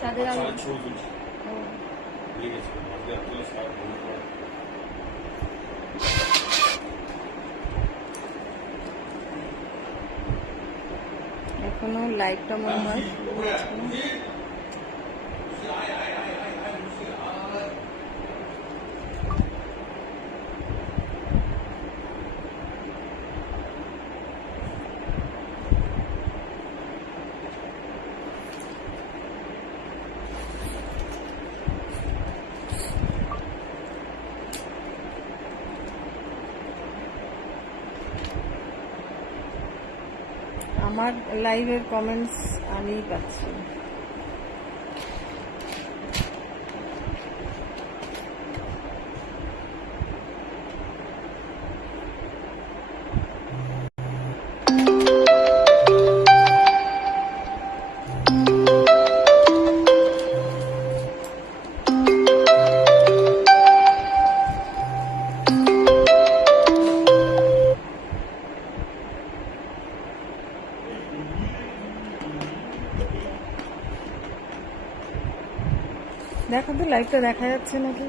চাঁদের আলো এখনো লাইটটা মনে হয় আমার লাইভের কমেন্টস আমি পাচ্ছি দেখো তো লাইভটা দেখা যাচ্ছে নাকি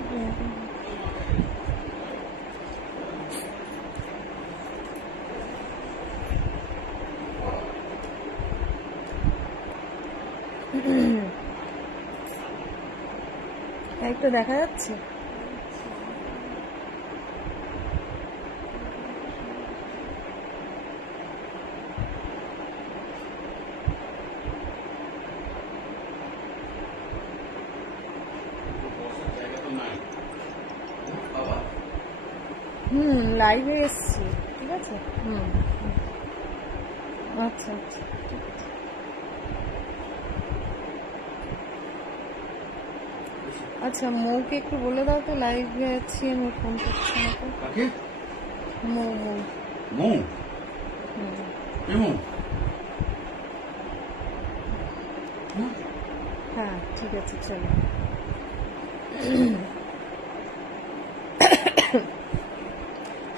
লাইভটা দেখা যাচ্ছে লাইভে এসছি ঠিক আছে আচ্ছা আচ্ছা ঠিক আছে আচ্ছা মৌকে একটু বলে দাও তো লাইভে আছি আমি ফোন করছি না তো মৌ মৌ মৌ হ্যাঁ ঠিক আছে চলো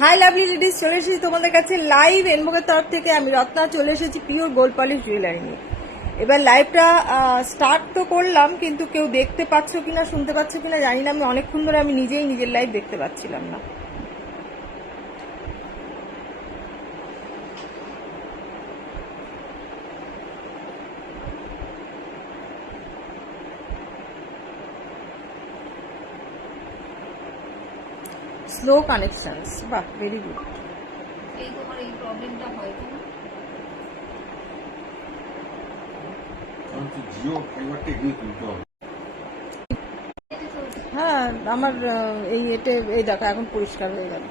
হাই লাভলি লেডিস চলে এসেছি তোমাদের কাছে লাইভ এনভোগের তরফ থেকে আমি রত্না চলে এসেছি পিওর গোল্ড পলিশ জুয়েলারি নিয়ে এবার লাইভটা স্টার্ট তো করলাম কিন্তু কেউ দেখতে পাচ্ছ কিনা শুনতে পাচ্ছ কিনা জানি না আমি অনেকক্ষণ ধরে আমি নিজেই নিজের লাইভ দেখতে পাচ্ছিলাম না স্লো কানেকশনস বাহ ভেরি গুড এই তোমার এই প্রবলেমটা হয় কেন জিও ফাইবারটা এখানে তুলতে হবে হ্যাঁ আমার এই এতে এই দেখো এখন পরিষ্কার হয়ে গেল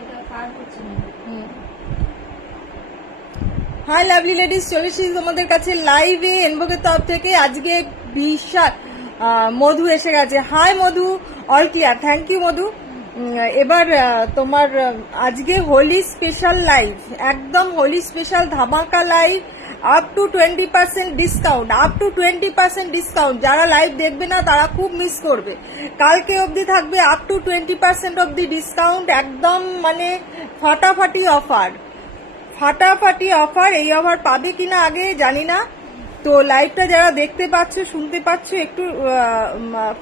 এটা কার হচ্ছে না হাই লাভলি লেডিস চলে এসেছি তোমাদের কাছে লাইভে এনভোগের তরফ থেকে আজকে বিশাল মধু এসে গেছে hi Madhu all clear thank you Madhu এবার তোমার আজকে হোলি স্পেশাল লাইভ একদম হোলি স্পেশাল ধামাকা live up to 20% discount up to 20% discount যারা লাইভ দেখবে না তারা খুব মিস করবে কালকে অবধি থাকবে আপ টু 20% অবধি ডিসকাউন্ট একদম মানে ফাটাফাটি অফার এই অফার পাবে কিনা আগে জানি না তো লাইভটা যারা দেখতে পাচ্ছ শুনতে পাচ্ছ একটু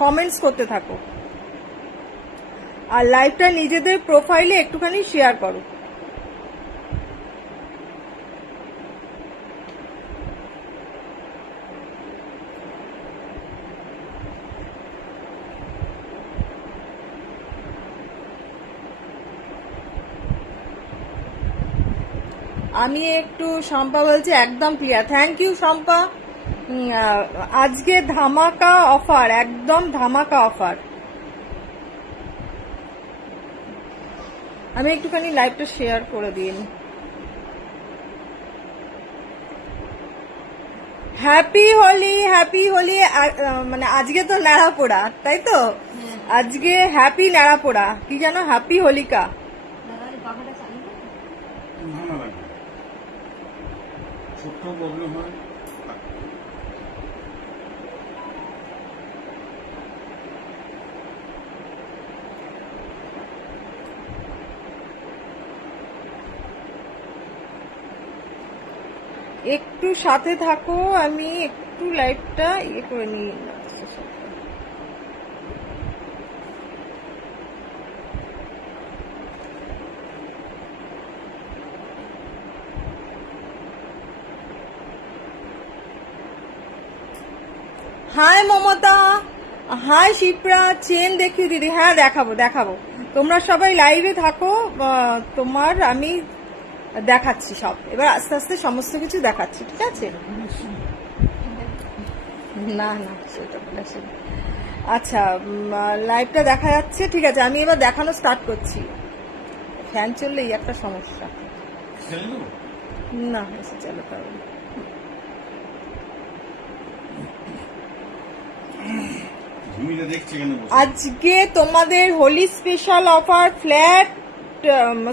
কমেন্টস করতে থাকো আর লাইভটা নিজেদের প্রোফাইলে একটুখানি শেয়ার করো আমি একটু শম্পা বলছি একদম ক্লিয়ার থ্যাংক ইউ শম্পা আজকে ধামাকা অফার একদম ধামাকা অফার আমি একটুখানি লাইভটা শেয়ার করে দিন হ্যাপি হোলি মানে আজকে তো ন্যাড়াপোড়া তাই তো আজকে হ্যাপি ন্যাড়াপোড়া কি জানো হ্যাপি হোলিকা ছোট্ট প্রবলেম হয় একটু সাথে থাকো, আমি একটু লাইভটা ইয়ে করে নিই। Hi Mamata, hi Shipra, chain দেখিও দিদি। হ্যাঁ দেখাবো দেখাবো, তোমরা সবাই লাইভে থাকো। তোমার আমি দেখাচ্ছি সব, এবার আস্তে আস্তে সমস্ত কিছু দেখাচ্ছি, ঠিক আছে? না না সেটা বলেছি। আচ্ছা, লাইভটা দেখা যাচ্ছে, ঠিক আছে। আমি এবার দেখানো স্টার্ট করছি। ফ্যান চললেই একটা সমস্যা। খেললো না এসে চালাতে হবে না। ঝুমিটা দেখছে কেন বসে? আজকে তোমাদের Holi special offer flat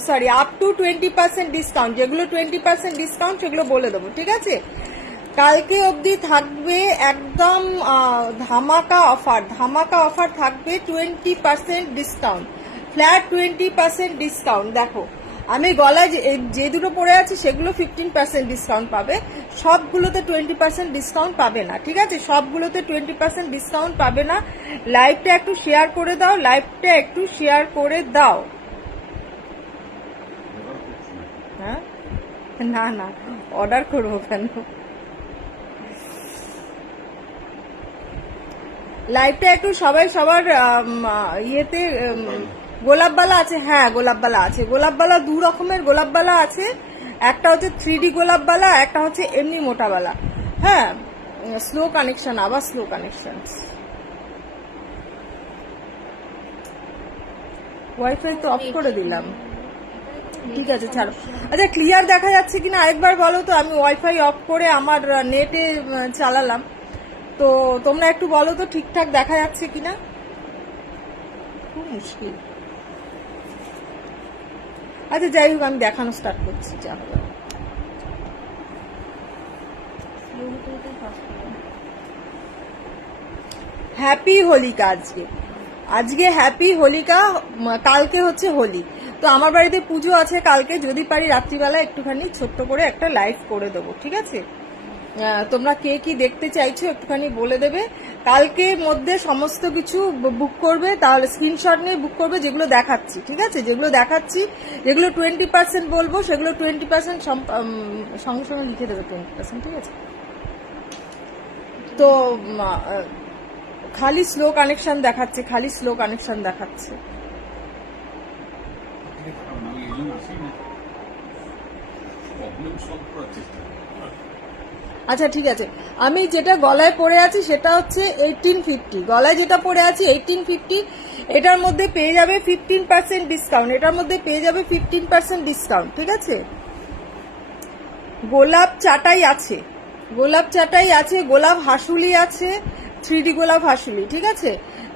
sorry up to 20% discount. যেগুলো 20% ডিসকাউন্ট সেগুলো বলে দেবো, ঠিক আছে? কালকে অবধি থাকবে একদম ধামাকা অফার। ধামাকা অফার থাকবে 20% ডিসকাউন্ট, ফ্ল্যাট 20% ডিসকাউন্ট। দেখো আমি গলায় যে দুটো পরে আছি সেগুলো 15% ডিসকাউন্ট পাবে, সবগুলোতে 20% ডিসকাউন্ট পাবে না, ঠিক আছে? সবগুলোতে 20% ডিসকাউন্ট পাবে না। লাইভটা একটু শেয়ার করে দাও, লাইভটা একটু শেয়ার করে দাও। হ্যাঁ না না অর্ডার করবো কেন? লাইভটা একটু সবাই সবার ইয়েতে গোলাপবালা আছে। হ্যাঁ গোলাপবালা আছে, গোলাপবালা দু রকমের গোলাপবালা আছে। একটা হচ্ছে 3D গোলাপবালা, একটা হচ্ছে এমনি মোটাবালা। হ্যাঁ স্লো কানেকশন, আবার স্লো কানেকশন। ওয়াইফাই তো অফ করে দিলাম, ঠিক আছে ছাড়ো। আচ্ছা ক্লিয়ার দেখা যাচ্ছে কিনা আরেকবার বলো তো। আমি ওয়াইফাই অফ করে আমার নেটে চালালাম, তো তোমরা একটু বলো তো ঠিকঠাক দেখা যাচ্ছে কিনা। খুব মুশকিল। আচ্ছা যাই হোক, আমি দেখানো স্টার্ট করছি, যা হবে। হ্যাপি হোলিকা আজকে, আজকে হ্যাপি হোলিকা। কালকে হচ্ছে হোলি, তো আমার বাড়িতে পুজো আছে কালকে। যদি পারি রাত্রিবেলা একটুখানি ছোট্ট করে একটা লাইভ করে দেবো, ঠিক আছে? তোমরা কে কি দেখতে চাইছো একটুখানি বলে দেবে। কালকের মধ্যে সমস্ত কিছু বুক করবে, তাহলে স্ক্রিনশট নিয়ে বুক করবে যেগুলো দেখাচ্ছি, ঠিক আছে? যেগুলো দেখাচ্ছি, যেগুলো 20% বলবো সেগুলো 20% সঙ্গে সঙ্গে লিখে দেবে 20%, ঠিক আছে? তো খালি স্লো কানেকশন দেখাচ্ছে, খালি স্লো কানেকশন দেখাচ্ছে। আমি এই জন্য আসি না, প্রবলেম সলভ করার চেষ্টা করি। আচ্ছা ঠিক আছে, আমি যেটা গলায় পরে আছি সেটা হচ্ছে 1850। গলায় যেটা পরে আছি 1850, এটার মধ্যে পেয়ে যাবে 15% ডিসকাউন্ট। এটার মধ্যে পেয়ে যাবে 15% ডিসকাউন্ট, ঠিক আছে? গোলাপ চাটাই আছে, গোলাপ চাটাই আছে, গোলাপ হাসুলি আছে, 3D গোলাপ হাসুলি, ঠিক আছে?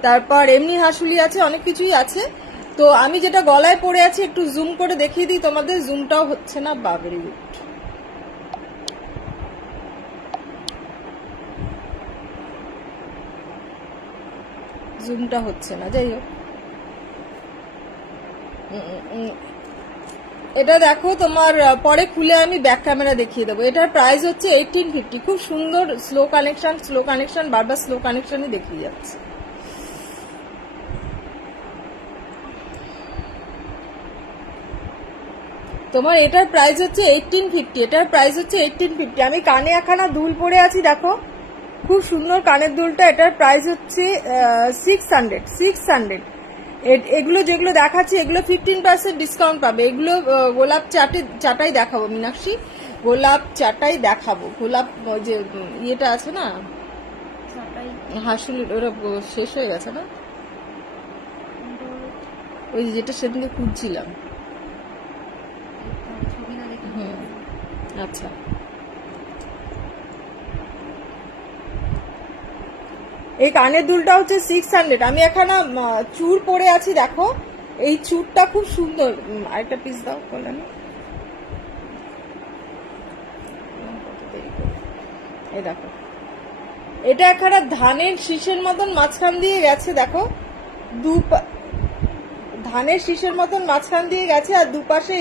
তারপর এমনি হাসুলি আছে, অনেক কিছুই আছে। তো আমি যেটা গলায় পরে আছি একটু জুম করে দেখিয়ে দিই তোমাদের। জুমটাও হচ্ছে না, বাবরি গুড। জুমটা হচ্ছে না, যাই হোক। এটা দেখো তোমার, পরে খুলে আমি ব্যাক ক্যামেরা দেখিয়ে দেবো। এটার প্রাইস হচ্ছে 1850। খুব সুন্দর স্লো কানেকশন, স্লো কানেকশন, বারবার স্লো কানেকশনই দেখিয়ে যাচ্ছে। তোমার এটার প্রাইস হচ্ছে 1850। এটার প্রাইস হচ্ছে 1850। আমি কানে একখানা দুল পরে আছি, দেখো খুব সুন্দর কানের দুলটা। এটার প্রাইস হচ্ছে 600। এগুলো যেগুলো দেখাচ্ছি এগুলো 15% ডিসকাউন্ট পাবে। এগুলো গোলাপ চাটাই দেখাবো মীনাক্ষী, গোলাপ চাটাই দেখাবো। গোলাপ যে ইয়েটা আছে না হাসুলি, ওরা শেষ হয়ে গেছে না, ওই যেটা সেদিনকে খুঁজছিলাম। আচ্ছা এই কানের দুলটা হচ্ছে 600। আমি এখানে চুর পরে আছি, দেখো এই চুরটা খুব সুন্দর। আরেকটা পিস দাও কল্যাণী। এই দেখো, এটা এখানে ধানের শীষের মতন মাঝখান দিয়ে গেছে, দেখো ধানের শীষের মতন মাঝখান দিয়ে গেছে, আর দুপাশে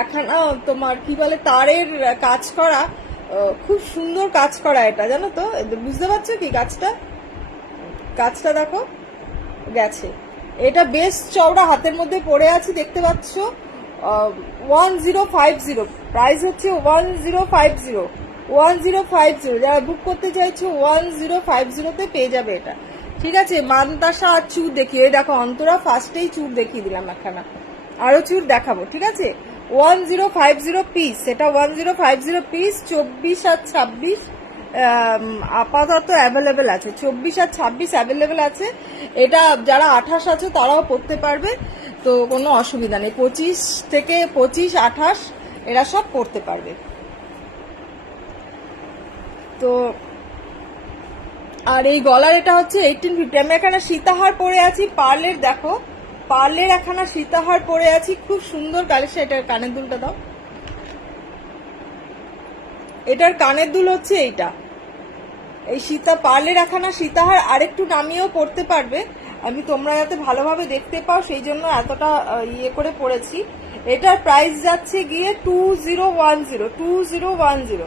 একখানা তোমার কি বলে তারের কাজ করা খুব সুন্দর কাজ করা এটা, জানো তো, বুঝতে পারছো কি কাজটা? কাজটা দেখো গেছে। এটা বেশ চওড়া হাতের মধ্যে পড়ে আছে, দেখতে পাচ্ছ। 1050, প্রাইস হচ্ছে 1050। 1050 যারা বুক করতে চাইছো 1050-তে পেয়ে যাবে এটা, ঠিক আছে। মানতাসা আর চুর দেখিয়ে, এই দেখো অন্তরা ফার্স্টেই চুর দেখিয়ে দিলাম একখানা, আরো চুর দেখাবো, ঠিক আছে। 1050 পিস, এটা 1050 পিস। 24 আর 26 আপাতত অ্যাভেলেবেল আছে, 24 আর 26 অ্যাভেলেবেল আছে। এটা যারা 28 আছে তারাও পড়তে পারবে, তো কোনো অসুবিধা নেই। 25 থেকে 25, 28 এরা সব পড়তে পারবে। তো আর এই গলার এটা হচ্ছে 1850। আমি এখানে সীতাহার পরে আছি পার্লের, দেখো পার্লের একখানা সীতাহার পরে আছি, খুব সুন্দর কালেকশন। এটার কানের দুলটা দাও, এটার কানের দুল হচ্ছে এইটা, এই পার্লের একখানা সীতাহার আরেকটু নামিয়েও পড়তে পারবে। আমি তোমরা যাতে ভালোভাবে দেখতে পাও সেই জন্য এতটা ইয়ে করে পড়েছি। এটার প্রাইস যাচ্ছে গিয়ে 2010।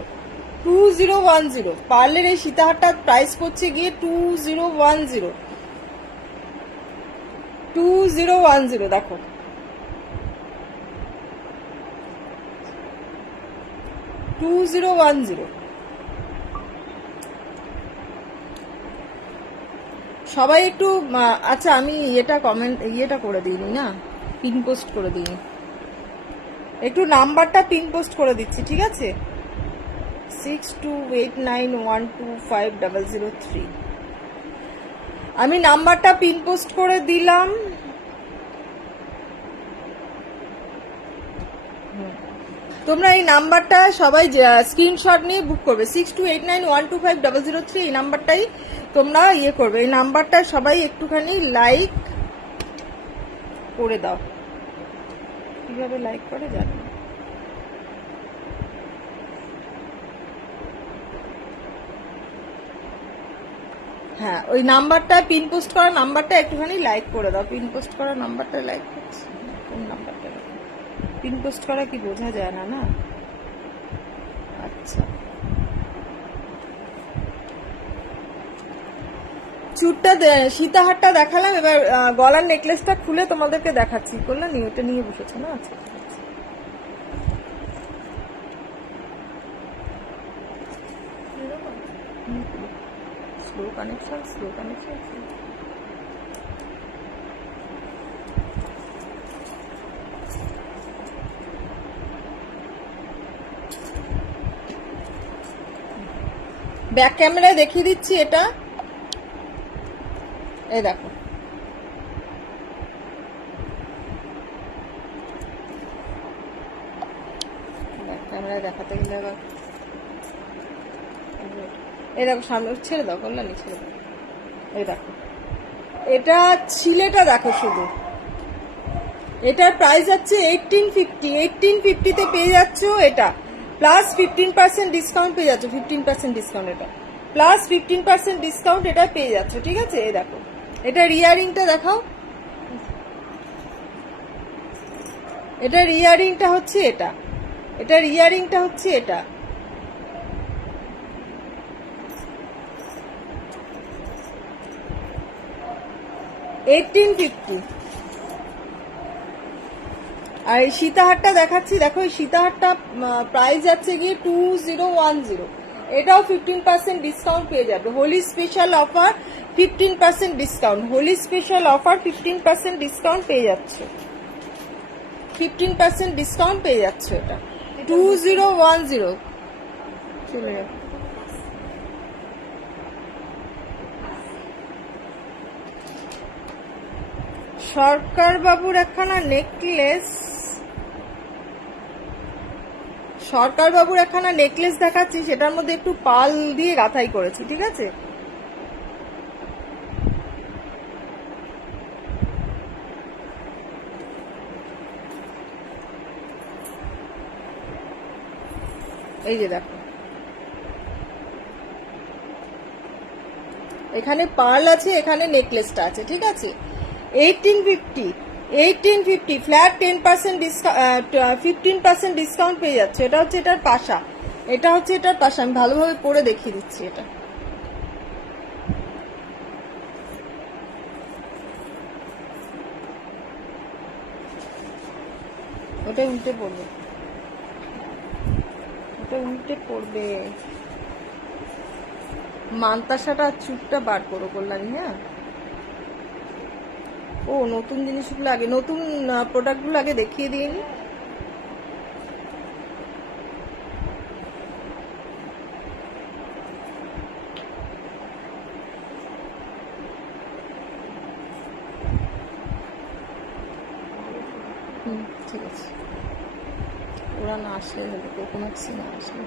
পার্লের এই সীতাহারটার প্রাইস পড়ছে গিয়ে 2010। দেখো 2010। সবাই একটু আচ্ছা, আমি ইয়েটা করে দিইনি না, পিন পোস্ট করে দিইনি, একটু নাম্বারটা পিন পোস্ট করে দিচ্ছি, ঠিক আছে। 6289125003 আমি নাম্বারটা পিন পোস্ট করে দিলাম। তোমরা এই নাম্বারটা সবাই স্ক্রিনশট নিয়ে বুক করবে, 6289125003 এই নাম্বারটাই তোমরা ইয়ে করবে। এই নাম্বারটা সবাই একটুখানি লাইক করে দাও। কিভাবে লাইক করে জানো? হ্যাঁ, ওই নাম্বারটা পিন পোস্ট করা নাম্বারটা একটুখানি লাইক করে দাও। পিন পোস্ট করা নাম্বারটা লাইক করছি, কোন নাম্বারটা? পিন পোস্ট করা কি বোঝা যায় না, না? আচ্ছা, চুরটা সীতাহারটা দেখালাম, এবার গলার নেকলেসটা খুলে তোমাদেরকে দেখাচ্ছি। করলে নি ওটা নিয়ে বসেছো না? আচ্ছা, স্লো কানেকশন। ব্যাক ক্যামেরায় দেখিয়ে দিচ্ছি এটা, এই দেখো ব্যাক ক্যামেরায় দেখাতে গেলে আবার এই দেখো সামনে, ছেড়ে দাও কল্যাণী, ছেড়ে দাও। এই দেখো এটা ছিলেটা দেখো শুধু, এটার প্রাইস আছে 1850। 1850-তে পেয়ে যাচ্ছ এটা, প্লাস 15% ডিসকাউন্ট পেয়ে যাচ্ছ। 15% ডিসকাউন্ট, এটা প্লাস 15% ডিসকাউন্ট এটা পেয়ে যাচ্ছ, ঠিক আছে। এই দেখো এটার ইয়ারিংটা দেখাও, এটার ইয়ারিংটা হচ্ছে এটা, এটার ইয়ারিংটা হচ্ছে এটা। $1850। আর এই সীতাহারটা দেখাচ্ছি, দেখো এই সীতাহারটা প্রাইস যাচ্ছে গিয়ে 2010। এটাও 15% ডিসকাউন্ট পেয়ে যাবে। Holi special offer 15% discount, Holi special offer 15% discount পেয়ে যাচ্ছে, 15% ডিসকাউন্ট পেয়ে যাচ্ছে। এটা 2010 চলে যাবে। সরকার বাবুর একখানা নেকলেস, সরকার বাবুর একখানা নেকলেস দেখাচ্ছি, সেটার মধ্যে একটু পাল দিয়ে গাঁথাই করেছি, ঠিক আছে। এই যে দেখো এখানে পার্ল আছে, এখানে নেকলেসটা আছে, ঠিক আছে। 1850 ফ্ল্যাট 10% 15% ডিসকাউন্ট পেয়ে যাচ্ছে। এটা হচ্ছে এটার পাশা, এটা হচ্ছে এটার পাশে, আমি ভালোভাবে পরে দেখিয়ে দিচ্ছি। এটা ওটা উল্টে পড়বে, ওটা উল্টে পড়বে। মান্তাসাটা চুপটা বার করো কল্যাণী। হ্যাঁ, ও নতুন জিনিসগুলো আগে, নতুন প্রোডাক্টগুলো আগে দেখিয়ে দিন। ঠিক আছে, ওরা না আসলে হলো, কোকোনাক্সি না আসলে।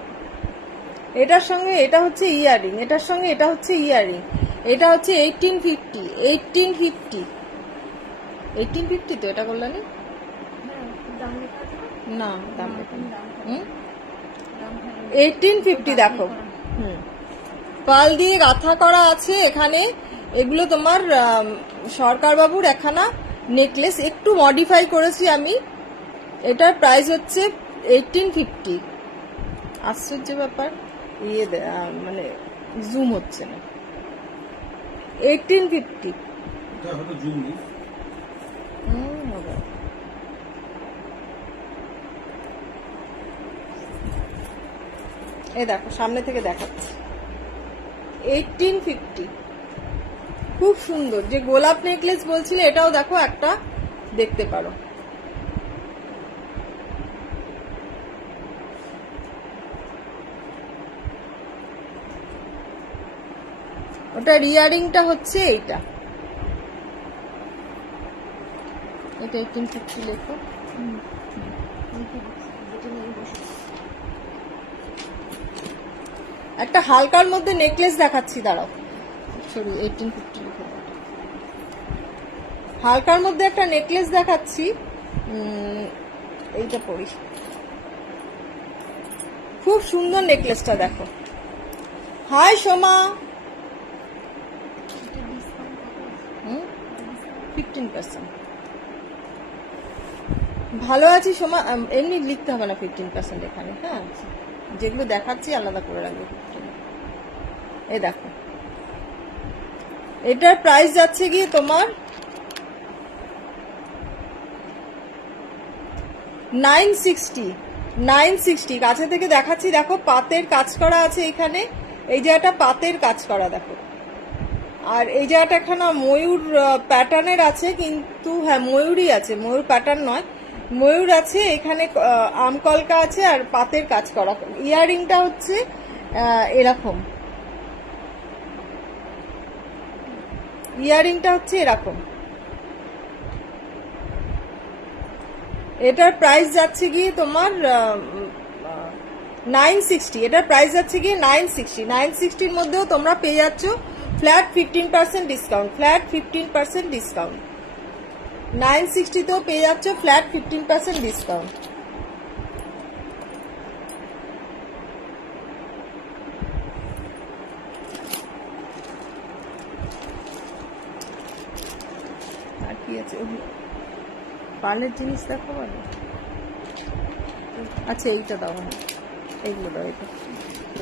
এটার সঙ্গে এটা হচ্ছে ইয়ারিং, এটার সঙ্গে এটা হচ্ছে ইয়ারিং। এটা হচ্ছে 1850, 1850, 1850 তো এটা করলেন হ্যাঁ, দাম লেখা আছে না? না, দাম দেখুন। দাম হুম, দাম থাকে। 1850 দেখো। হুম, পাল দিয়ে গাঁথা করা আছে এখানে। এগুলো তোমার সরকার বাবুর একখানা নেকলেস, একটু মডিফাই করেছি আমি। এটার প্রাইস হচ্ছে 1850। আশ্চর্য ব্যাপার, মানে জুম হচ্ছে না। 1850। এটা হয়তো জুম নেই। এই দেখো, সামনে থেকে দেখাচ্ছি। 1850, খুব সুন্দর। যে গোলাপ নেকলেস বলছিলে, এটাও দেখো একটা দেখতে পারো। ওটার ইয়ারিংটা হচ্ছে এইটা, এটা 1850 লেখো। একটা হালকার মধ্যে নেকলেস দেখাচ্ছি, দাঁড়াও। সরি, 1850 লিখে দাও। হালকার মধ্যে একটা নেকলেস দেখাচ্ছি। এইটা পরি, খুব সুন্দর নেকলেসটা দেখো। হাই সোমা। 15%। ভালো আছি সোমা। এমনি লিখতে হবে না 15% এখানে। হ্যাঁ, যেগুলো দেখাচ্ছি আলাদা করে রাখবে। এই দেখো, এটার প্রাইস যাচ্ছে গিয়ে তোমার 960। 960 কাছে থেকে দেখাচ্ছি। দেখো, পাতের কাজ করা আছে এখানে। এই জায়গাটা পাতের কাজ করা দেখো। আর এই জায়গাটা এখানে ময়ূর প্যাটার্নের আছে, কিন্তু হ্যাঁ ময়ূরই আছে, ময়ূর প্যাটার্ন নয়, ময়ূর আছে এখানে। আমকলকা আছে আর পাতের কাজ করা। ইয়াররিংটা হচ্ছে এরকম, ইয়াররিংটা হচ্ছে এরকম। এটার প্রাইস যাচ্ছে গিয়ে তোমার 960। এটার প্রাইস যাচ্ছে গিয়ে 960। 960-র মধ্যেও তোমরা পেয়ে যাচ্ছ ফ্ল্যাট 15% ডিসকাউন্ট, ফ্ল্যাট 15% ডিসকাউন্ট। 960-তেও পেয়ে যাচ্ছ ফ্ল্যাট 15% ডিসকাউন্ট। আর কি আছে? পার্লের জিনিস দেখো বলো। আচ্ছা, এইটা দাও। হ্যাঁ, এইগুলো দাও। এটা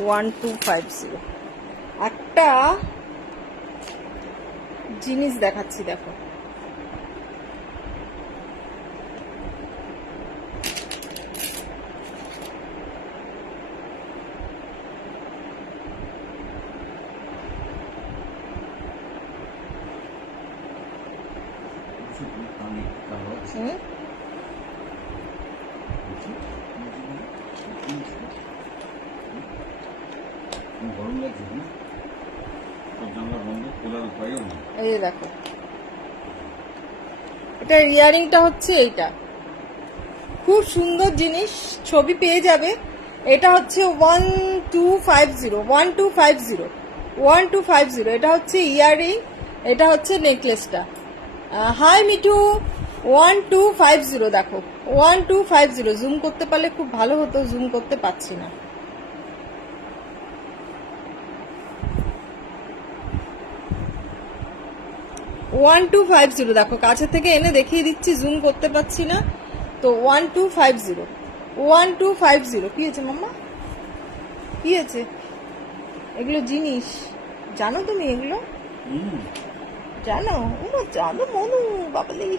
1250। একটা জিনিস দেখাচ্ছি দেখো। হুম, গরম লাগছে না, জানলা বন্ধ, খোলার উপায়ও নেই। এই যে দেখো, এটার ইয়ারিংটা হচ্ছে এইটা। খুব সুন্দর জিনিস, ছবি পেয়ে যাবে। এটা হচ্ছে 1250, 1250, 1250। এটা হচ্ছে ইয়ারিং, এটা হচ্ছে নেকলেসটা। হাই মিঠু। 1250 দেখো, 1250। জুম করতে পারলে খুব ভালো হতো, জুম করতে পারছি না। ওয়ান টু 1250 দেখো, কাছে থেকে এনে দেখিয়ে দিচ্ছি, জুম করতে পারছি না তো। 1250, 1250। কি হয়েছে মাম্মা? কি আছে এগুলো জিনিস? জানো তুমি এগুলো? জানো? জানো মনু বাবলি।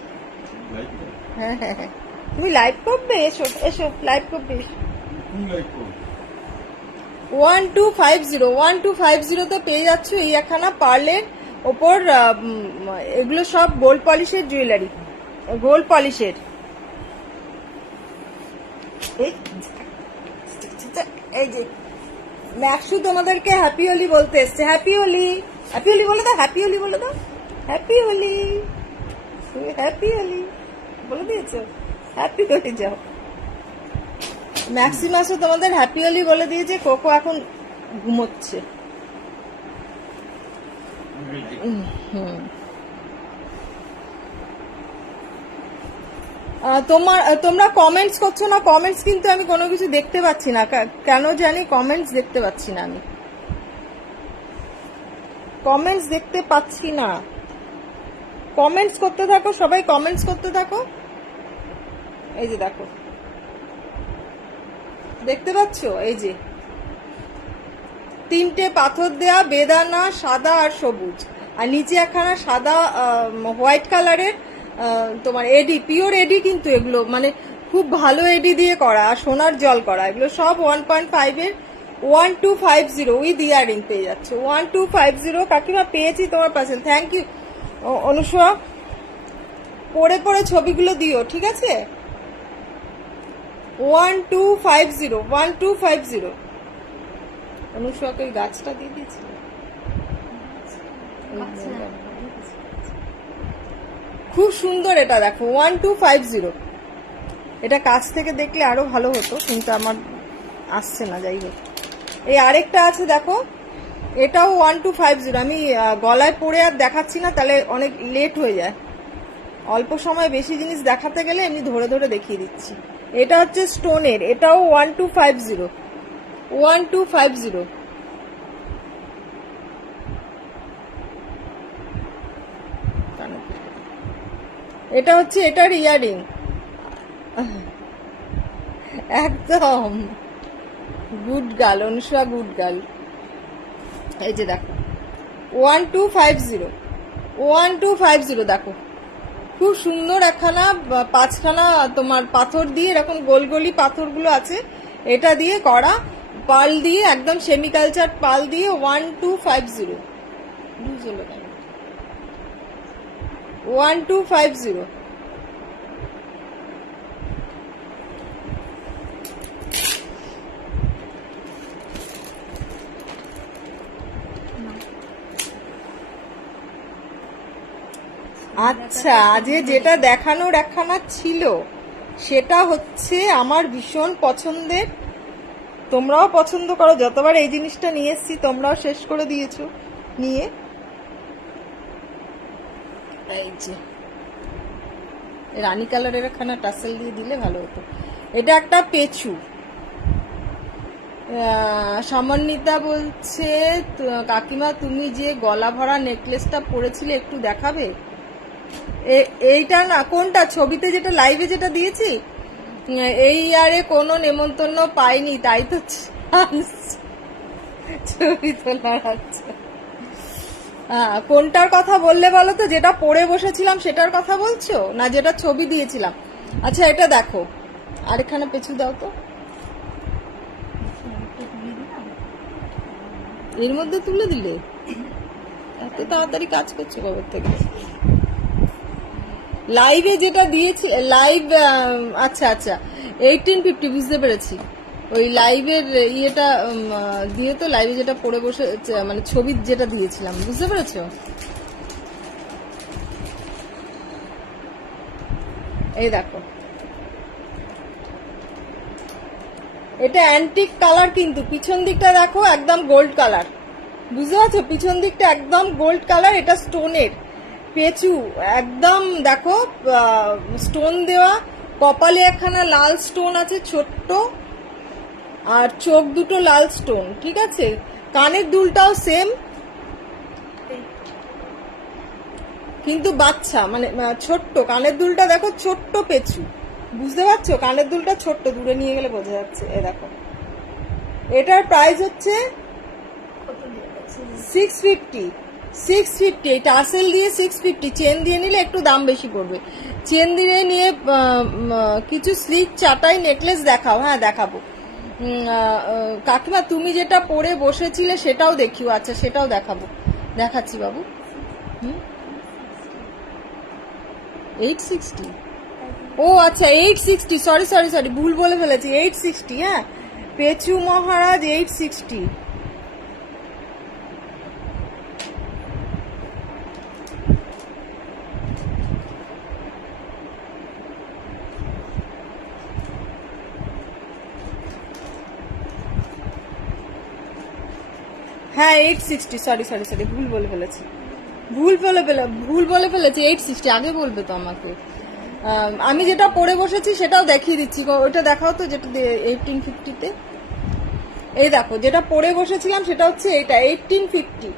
হ্যাঁ হ্যাঁ হ্যাঁ, তুমি লাইভ করবে? এসো এসো, লাইভ করবে। 1250 তে পেয়ে যাচ্ছ এই একখানা পার্লের ওপর এগুলো সব গোল্ড পলিশের জুয়েলারি, গোল্ড পলিশের। এই যে ম্যাক্সু তোমাদেরকে হ্যাপি হোলি বলতে এসছে। হ্যাপি হোলি, হ্যাপি হোলি বলে দাও, হ্যাপি হোলি বলে দাও, হ্যাপি হোলি, হ্যাপি হোলি বলে দিয়েছো, হ্যাপি হোলি যাও। ম্যাক্সিমাসও তোমাদের হ্যাপি হোলি বলে দিয়েছে। কোকো এখন ঘুমোচ্ছে। তোমরা কমেন্টস করছো না। কমেন্টস কিন্তু আমি কোনো কিছু দেখতে পাচ্ছি না, কেন জানি কমেন্টস দেখতে পাচ্ছি না। আমি কমেন্টস দেখতে পাচ্ছি না। কমেন্টস করতে থাকো, সবাই কমেন্টস করতে থাকো। এই যে দেখো, দেখতে পাচ্ছো? এই যে 3টে পাথর দেয়া বেদানা, সাদা আর সবুজ, আর নিচে একখানা সাদা হোয়াইট কালারের তোমার এডি, পিওর এডি কিন্তু এগুলো, মানে খুব ভালো এডি দিয়ে করা আর সোনার জল করা। এগুলো সব 1.5 1250 উইথ ইয়ারিং পেয়ে যাচ্ছে। 1250 কাকিমা পেয়েছি তোমার পাশে। Thank you Anusha. পরে পরে ছবিগুলো দিও, ঠিক আছে? 1250 অনুষাকে ওই গাছটা দিয়ে দিয়েছিল। খুব সুন্দর এটা, দেখো 1250। এটা কাছ থেকে দেখলে আরো ভালো হতো, কিন্তু আমার আসছে না। যাই হোক, এই আরেকটা আছে দেখো, এটাও 1250। আমি গলায় পরে আর দেখাচ্ছি না, তাহলে অনেক লেট হয়ে যায়। অল্প সময় বেশি জিনিস দেখাতে গেলে এমনি ধরে ধরে দেখিয়ে দিচ্ছি। এটা হচ্ছে স্টোনের, এটাও 1250। 1250। এটা হচ্ছে এটার ইয়ারিং, একদম good girl Anusha, good girl. এই যে দেখো 1250, 1250 দেখো, খুব সুন্দর একখানা 5খানা তোমার পাথর দিয়ে, এরকম গোল গোলি পাথরগুলো আছে, এটা দিয়ে করা, পাল দিয়ে একদম সেমিকালচার পাল দিয়ে 1250। 1250। আচ্ছা, আজকে যেটা দেখানোর একখানা ছিল সেটা হচ্ছে আমার ভীষণ পছন্দের, তোমরাও পছন্দ করো। যতবার এই জিনিসটা নিয়ে এসছি তোমরাও শেষ করে দিয়েছো নিয়ে। এই যে রানী কালারের একখানা টাসেল দিয়ে দিলে ভালো হতো। এটা একটা পেঁচু। সমন্বিতা বলছে, কাকিমা তুমি যে গলা ভরা নেকলেসটা পরেছিলে একটু দেখাবে? এইটা না, কোনটা? ছবিতে যেটা লাইভে যেটা দিয়েছি, এই ইয়ারে কোনো নেমন্তন্ন পাইনি, তাই তো ছবি তোলা হচ্ছে। কোনটার কথা বললে বলো তো? যেটা পরে বসেছিলাম সেটার কথা বলছো, না যেটা ছবি দিয়েছিলাম? আচ্ছা এটা দেখো, আরেকখানা পেছু দাও তো। এর মধ্যে তুলে দিলে? এত তাড়াতাড়ি কাজ করছো কবে থেকে? লাইভে যেটা দিয়েছি, লাইভ, আচ্ছা আচ্ছা 1850, বুঝতে পেরেছি। ওই লাইভের ইয়েটা দিয়ে তো, লাইভে যেটা পড়ে বসে, মানে ছবি যেটা দিয়েছিলাম, বুঝতে পেরেছো? এই দেখো, এটা অ্যান্টিক কালার, কিন্তু পিছন দিকটা দেখো একদম গোল্ড কালার, বুঝতে পারছো? পিছন দিকটা একদম গোল্ড কালার। এটা স্টোনের পেঁচু, একদম দেখো স্টোন দেওয়া, কপালে একখানা লাল স্টোন আছে ছোট্ট, আর চোখ দুটো লাল স্টোন, ঠিক আছে? কানের দুলটাও সেম, কিন্তু বাচ্চা, মানে ছোট্ট কানের দুলটা দেখো, ছোট্ট পেঁচু, বুঝতে পারছো? কানের দুলটা ছোট্ট, দূরে নিয়ে গেলে বোঝা যাচ্ছে। এ দেখো এটার প্রাইস হচ্ছে কত দিয়ে আছে 650 650। এই টার্সেল দিয়ে 650, চেন দিয়ে নিলে একটু দাম বেশি পড়বে। চেন দিয়ে নিয়ে কিছু স্লিক চাটাই নেকলেস দেখাও। হ্যাঁ দেখাবো। কাকিমা তুমি যেটা পরে বসেছিলে সেটাও দেখিও। আচ্ছা সেটাও দেখাবো, দেখাচ্ছি বাবু। 860, ও আচ্ছা 860, সরি সরি সরি ভুল বলে ফেলেছি, 860। হ্যাঁ পেচু মহারাজ 860। হ্যাঁ 860, সরি সরি সরি ভুল বলে ফেলেছি, ভুল বলে ফেলেছি 860। আগে বলবে তো আমাকে। আমি যেটা পরে বসেছি সেটাও দেখিয়ে দিচ্ছি। ওইটা দেখাও তো, যেটা 1850-তে। এই দেখো যেটা পরে বসেছিলাম সেটা হচ্ছে এটা 1850।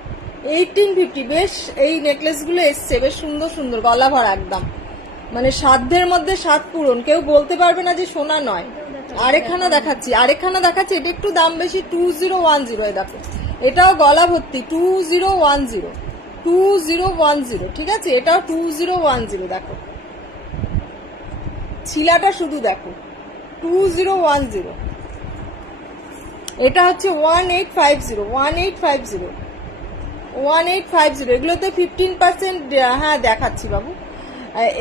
বেশ এই নেকলেসগুলো এসছে, বেশ সুন্দর সুন্দর, গলা ভরা একদম, মানে সাধ্যের মধ্যে সাত পূরণ, কেউ বলতে পারবে না যে সোনা নয়। আরেকখানা দেখাচ্ছি, এটা একটু দাম বেশি, 2010। এই দেখো এটাও গলা ভর্তি, 2010, ঠিক আছে, এটাও 2010। দেখো ছিলাটা শুধু দেখো, 2010। এটা হচ্ছে 1850। এগুলোতে 15%, হ্যাঁ দেখাচ্ছি বাবু,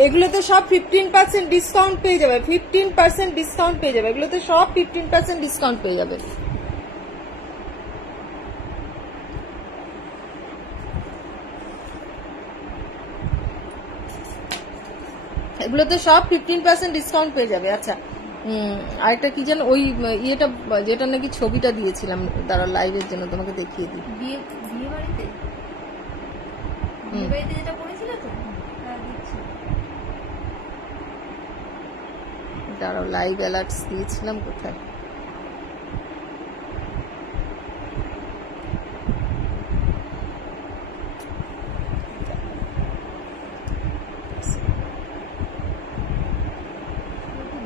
এগুলোতে সব 15% ডিসকাউন্ট পেয়ে যাবে, 15% ডিসকাউন্ট পেয়ে যাবে, এগুলোতে সব 15% ডিসকাউন্ট পেয়ে যাবে। এগুলোতে সব 15% ডিসকাউন্ট পেয়ে যাবে। আচ্ছা আরেকটা কি জানো, ওই ইয়েটা যেটা নাকি ছবিটা দিয়েছিলাম, দাঁড়া লাইভের জন্য তোমাকে দেখিয়ে দিই। বিয়ে বিয়ে বাড়িতে যেটা পড়েছিল তো, হ্যাঁ দিচ্ছি। দাঁড়াও লাইভ অ্যালার্টস দিয়েছিলাম কোথায়,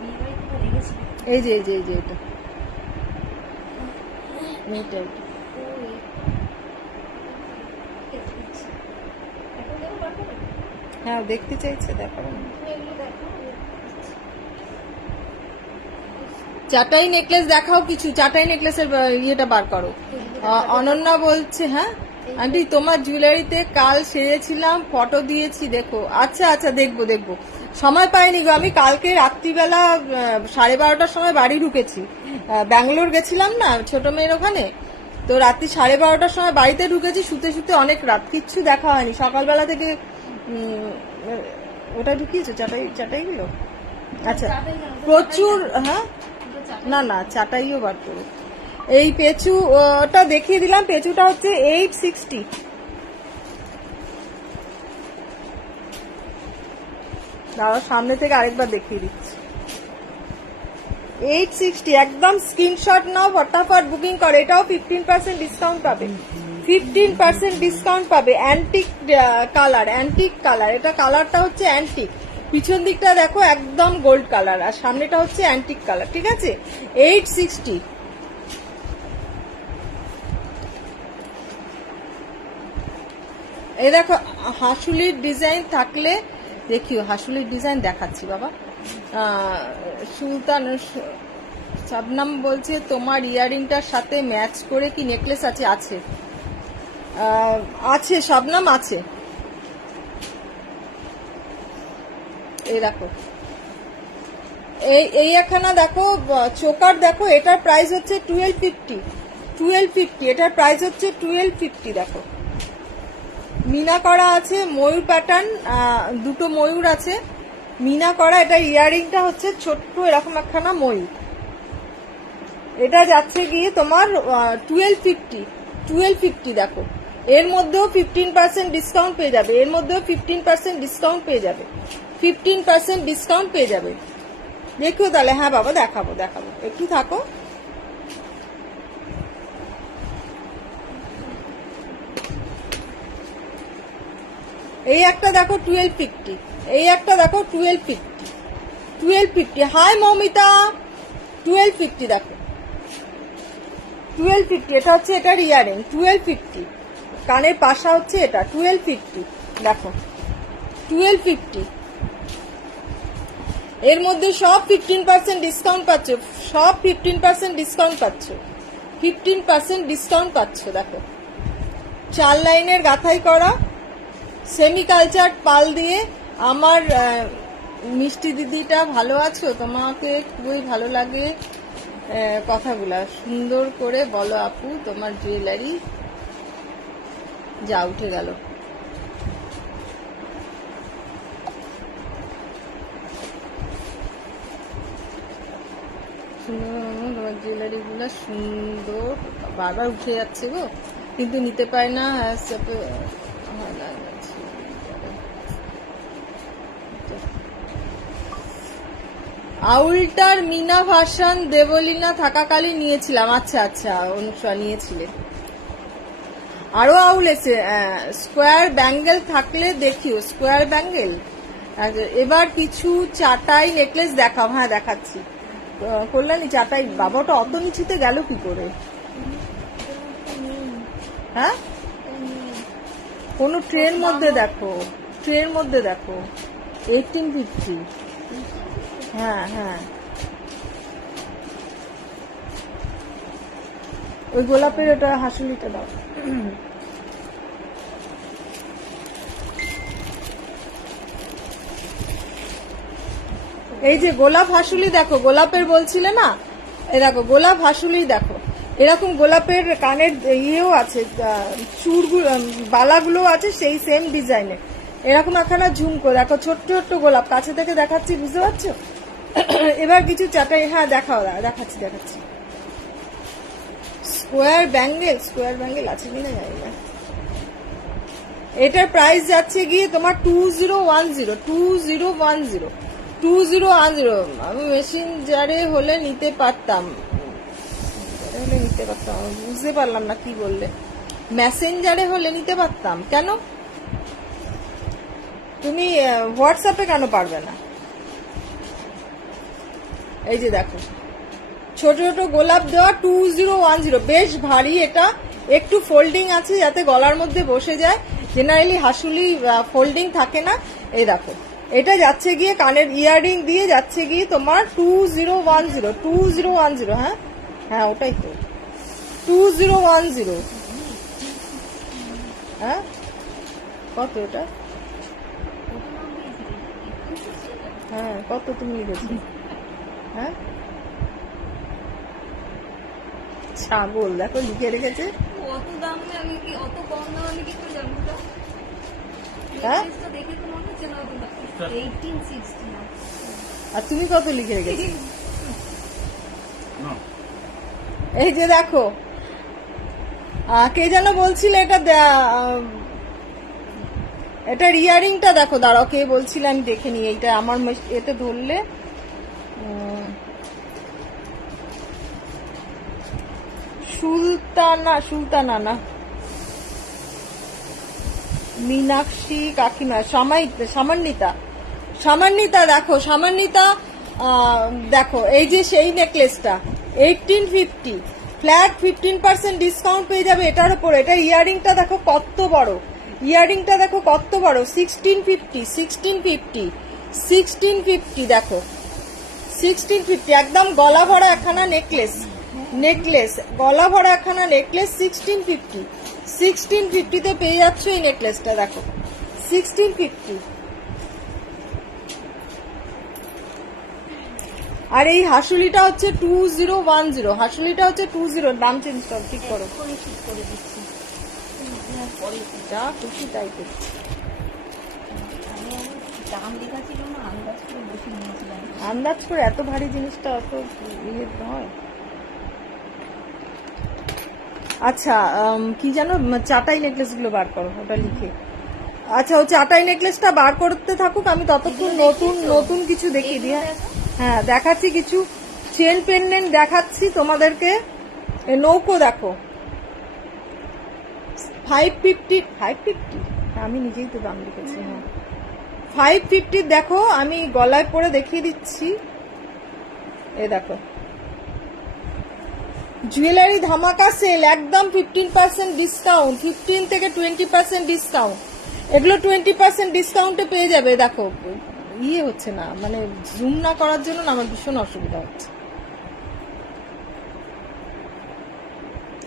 বিয়ে বাড়িতে পড়ে গেছিল। এই যে এটা এইটা। এখন দেখো বার করো। হ্যাঁ দেখতে চাইছে, দেখো তুমি এগুলো দেখো। চাটাই নেকলেস দেখাও কিছু, চাটাই নেকলেসের ইয়েটা বার করো। অনন্যা বলছে, হ্যাঁ আন্টি তোমার জুয়েলারিতে কাল সেরেছিলাম, ফটো দিয়েছি দেখো। আচ্ছা দেখবো, সময় পাইনি গো, আমি কালকে রাত্রিবেলা 12:30টার সময় বাড়ি ঢুকেছি। ব্যাঙ্গালোর গেছিলাম না ছোট মেয়ের ওখানে, তো রাত্রি 12:30টার সময় বাড়িতে ঢুকেছি, শুতে শুতে অনেক রাত, কিচ্ছু দেখা হয়নি। সকালবেলা থেকে ওটা ঢুকিয়েছো চাটাইগুলো? আচ্ছা প্রচুর, হ্যাঁ না চাটাইও বার করো। এই পেঁচু ওটা দেখিয়ে দিলাম, পেঁচুটা হচ্ছে 860। দাঁড়াও সামনে থেকে আরেকবার দেখিয়ে দিচ্ছি। 860 একদম স্ক্রিনশট নাও, ফটাফট বুকিং করো। এটাও 15% ডিসকাউন্ট পাবে, 15% ডিসকাউন্ট পাবে। অ্যান্টিক কালার, এটা কালারটা হচ্ছে অ্যান্টিক। পিছন দিকটা দেখো একদম গোল্ড কালার, আর সামনেটা হচ্ছে অ্যান্টিক কালার, ঠিক আছে। 860। এই দেখো হাসুলির ডিজাইন থাকলে দেখিও, হাসুলির ডিজাইন দেখাচ্ছি বাবা। সুলতান শবনম বলছে তোমার ইয়ারিংটার সাথে ম্যাচ করে কি নেকলেস আছে? আছে শবনম আছে। এই দেখো এই একখানা দেখো চোকার, দেখো এটার প্রাইস হচ্ছে 1250। এটার প্রাইস হচ্ছে 1250। দেখো মিনা করা আছে, ময়ূর প্যাটার্ন, দুটো ময়ূর আছে মিনা করা। এটা ইয়ারিংটা হচ্ছে ছোট্ট এরকম একখানা ময়ূর। এটা যাচ্ছে গিয়ে তোমার 1250। দেখো এর মধ্যেও 15% ডিসকাউন্ট পেয়ে যাবে, 15% ডিসকাউন্ট পেয়ে যাবে। দেখো তাহলে, হ্যাঁ বাবা দেখাবো, একটু থাকো। এই একটা দেখো 1250, এই একটা দেখো 1250। হাই মৌমিতা, 1250 দেখো 1250, এটা হচ্ছে এটার ইয়ারিং 1250, কানের পাশা হচ্ছে এটা 1250, দেখো 1250। এর মধ্যে সব 15% ডিসকাউন্ট পাচ্ছ, সব 15% ডিসকাউন্ট পাচ্ছ, 15% ডিসকাউন্ট পাচ্ছ। দেখো 4 লাইনের গাঁথাই করা সেমি কালচার পাল দিয়ে। আমার মিষ্টি দিদিটা ভালো আছো? তোমাকে খুবই ভালো লাগে কথাগুলা, সুন্দর করে বলো আপু। তোমার জুয়েলারি যা উঠে গেল। তোমার জুয়েলারি গুলা সুন্দর, বারবার উঠে যাচ্ছে গো, কিন্তু নিতে পারে না। আউলটার মিনা ভার্সন দেবলীনা থাকাকালীন নিয়েছিলাম। আচ্ছা আচ্ছা, অনুষা নিয়েছিলে। আরো আউল এসে স্কোয়ার ব্যাঙ্গেল থাকলে দেখিও, স্কোয়ার ব্যাঙ্গেল। এবার কিছু চাটাই নেকলেস দেখাও। হ্যাঁ দেখাচ্ছি। কল্যাণী চাটাই, বাবাটা অত নিচুতে গেল কি করে? হ্যাঁ, কোন ট্রের মধ্যে দেখো, ট্রের মধ্যে দেখো 1850। হ্যাঁ হ্যাঁ, ওই গোলাপের ওটা হাসুলিটা দাও। এই যে গোলাপ হাসুলি দেখো, গোলাপের বলছিলে না, এই দেখো গোলাপ হাসুলি দেখো। এরকম গোলাপের কানের ইয়েও আছে, চূড়গুলো বালাগুলো আছে সেই সেম ডিজাইনের। এরকম একখানা ঝুমকো দেখো, ছোট্ট ছোট্ট গোলাপ, কাছে থেকে দেখাচ্ছি, বুঝতে পারছো? এবার কিছু চাটাই, হ্যাঁ দেখাও, দেখাচ্ছি দেখাচ্ছি। স্কোয়ার ব্যাঙ্গেল, স্কোয়ার ব্যাঙ্গেল আছে কিনা জানি না। এটার প্রাইস যাচ্ছে গিয়ে তোমার 2010, 2010, 2010। আমি মেশিন জারে হলে নিতে পারতাম, বুঝতে পারলাম না কি বললে। মেসেঞ্জারে হলে নিতে পারতাম কেন? তুমি হোয়াটসঅ্যাপে কেন পারবে না? এই যে দেখো ছোট ছোট গোলাপ দেওয়া 2010, বেশ ভারী। এটা একটু ফোল্ডিং আছে যাতে গলার মধ্যে বসে যায়, জেনারেলি হাসুলি ফোল্ডিং থাকে না। এই দেখো এটা যাচ্ছে গিয়ে কানের ইয়াররিং দিয়ে যাচ্ছে গিয়ে তোমার 2010, 2010। হ্যাঁ হ্যাঁ ওটাই তো 2010। হ্যাঁ কত এটা? হ্যাঁ কত তুমি লিখেছো? হ্যাঁ ছাগল দেখো লিখে রেখেছে। অত দাম আমি কি, অত কম দাম আমি কি করে জানবো? হ্যাঁ দেখে তো মনে হচ্ছে না 1860 না। আর তুমি কত লিখে রেখেছো? না এই যে দেখো কে যেন বলছিলে এটা এটার ইয়ারিংটা দেখো, দাঁড়াও কে বলছিলে আমি দেখে নিই। এইটা আমার এতে ধরলে সুলতানা না, মীনাক্ষী কাকিমা, সামান্বিতা দেখো, সামান্বিতা দেখো। এই যে সেই নেকলেসটা 1850, ফ্ল্যাট 15% ডিসকাউন্ট পেয়ে যাবে এটার উপরে। এটা ইয়ারিংটা দেখো কত বড়, ইয়ারিংটা দেখো কত বড়, 1650 দেখো, 1650 একদম গলা ভরা একখানা নেকলেস, গলা ভরা একখানা নেকলেস 1650 পেয়ে যাচ্ছ এই নেকলেসটা দেখো 1650। আর এই হাসুলিটা হচ্ছে 2010, হাসুলিটা হচ্ছে 20। দাম চেঞ্জ করো, ঠিক করো, ঠিক করে দিচ্ছি। যা খুশি তাই করছি। দাম লেখা ছিল না, আন্দাজ করে বসে নিয়েছিলাম। আন্দাজ করে এত ভারী জিনিসটা অত ইয়ে হয়। আচ্ছা কি জানো, চাটাই নেকলেস গুলো বার করো, ওটা লিখে। আচ্ছা ও চাটাই নেকলেসটা বার করতে থাকুক, আমি ততক্ষণ নতুন কিছু দেখিয়ে দিই। হ্যাঁ দেখাচ্ছি, কিছু চেন পেন্ডেন্ট দেখাচ্ছি তোমাদেরকে। নৌকো দেখো 550, আমি নিজেই তো দাম লিখেছি। হ্যাঁ 550 দেখো, আমি গলায় পরে দেখিয়ে দিচ্ছি। এ দেখো জুয়েলারি ধামাকা সেল, একদম 15% ডিসকাউন্ট, 15 থেকে 20% ডিসকাউন্ট। এগুলো 20% ডিসকাউন্টে পেয়ে যাবে। দেখো ইয়ে হচ্ছে না, মানে জুম না করার জন্য না আমার ভীষণ অসুবিধা হচ্ছে।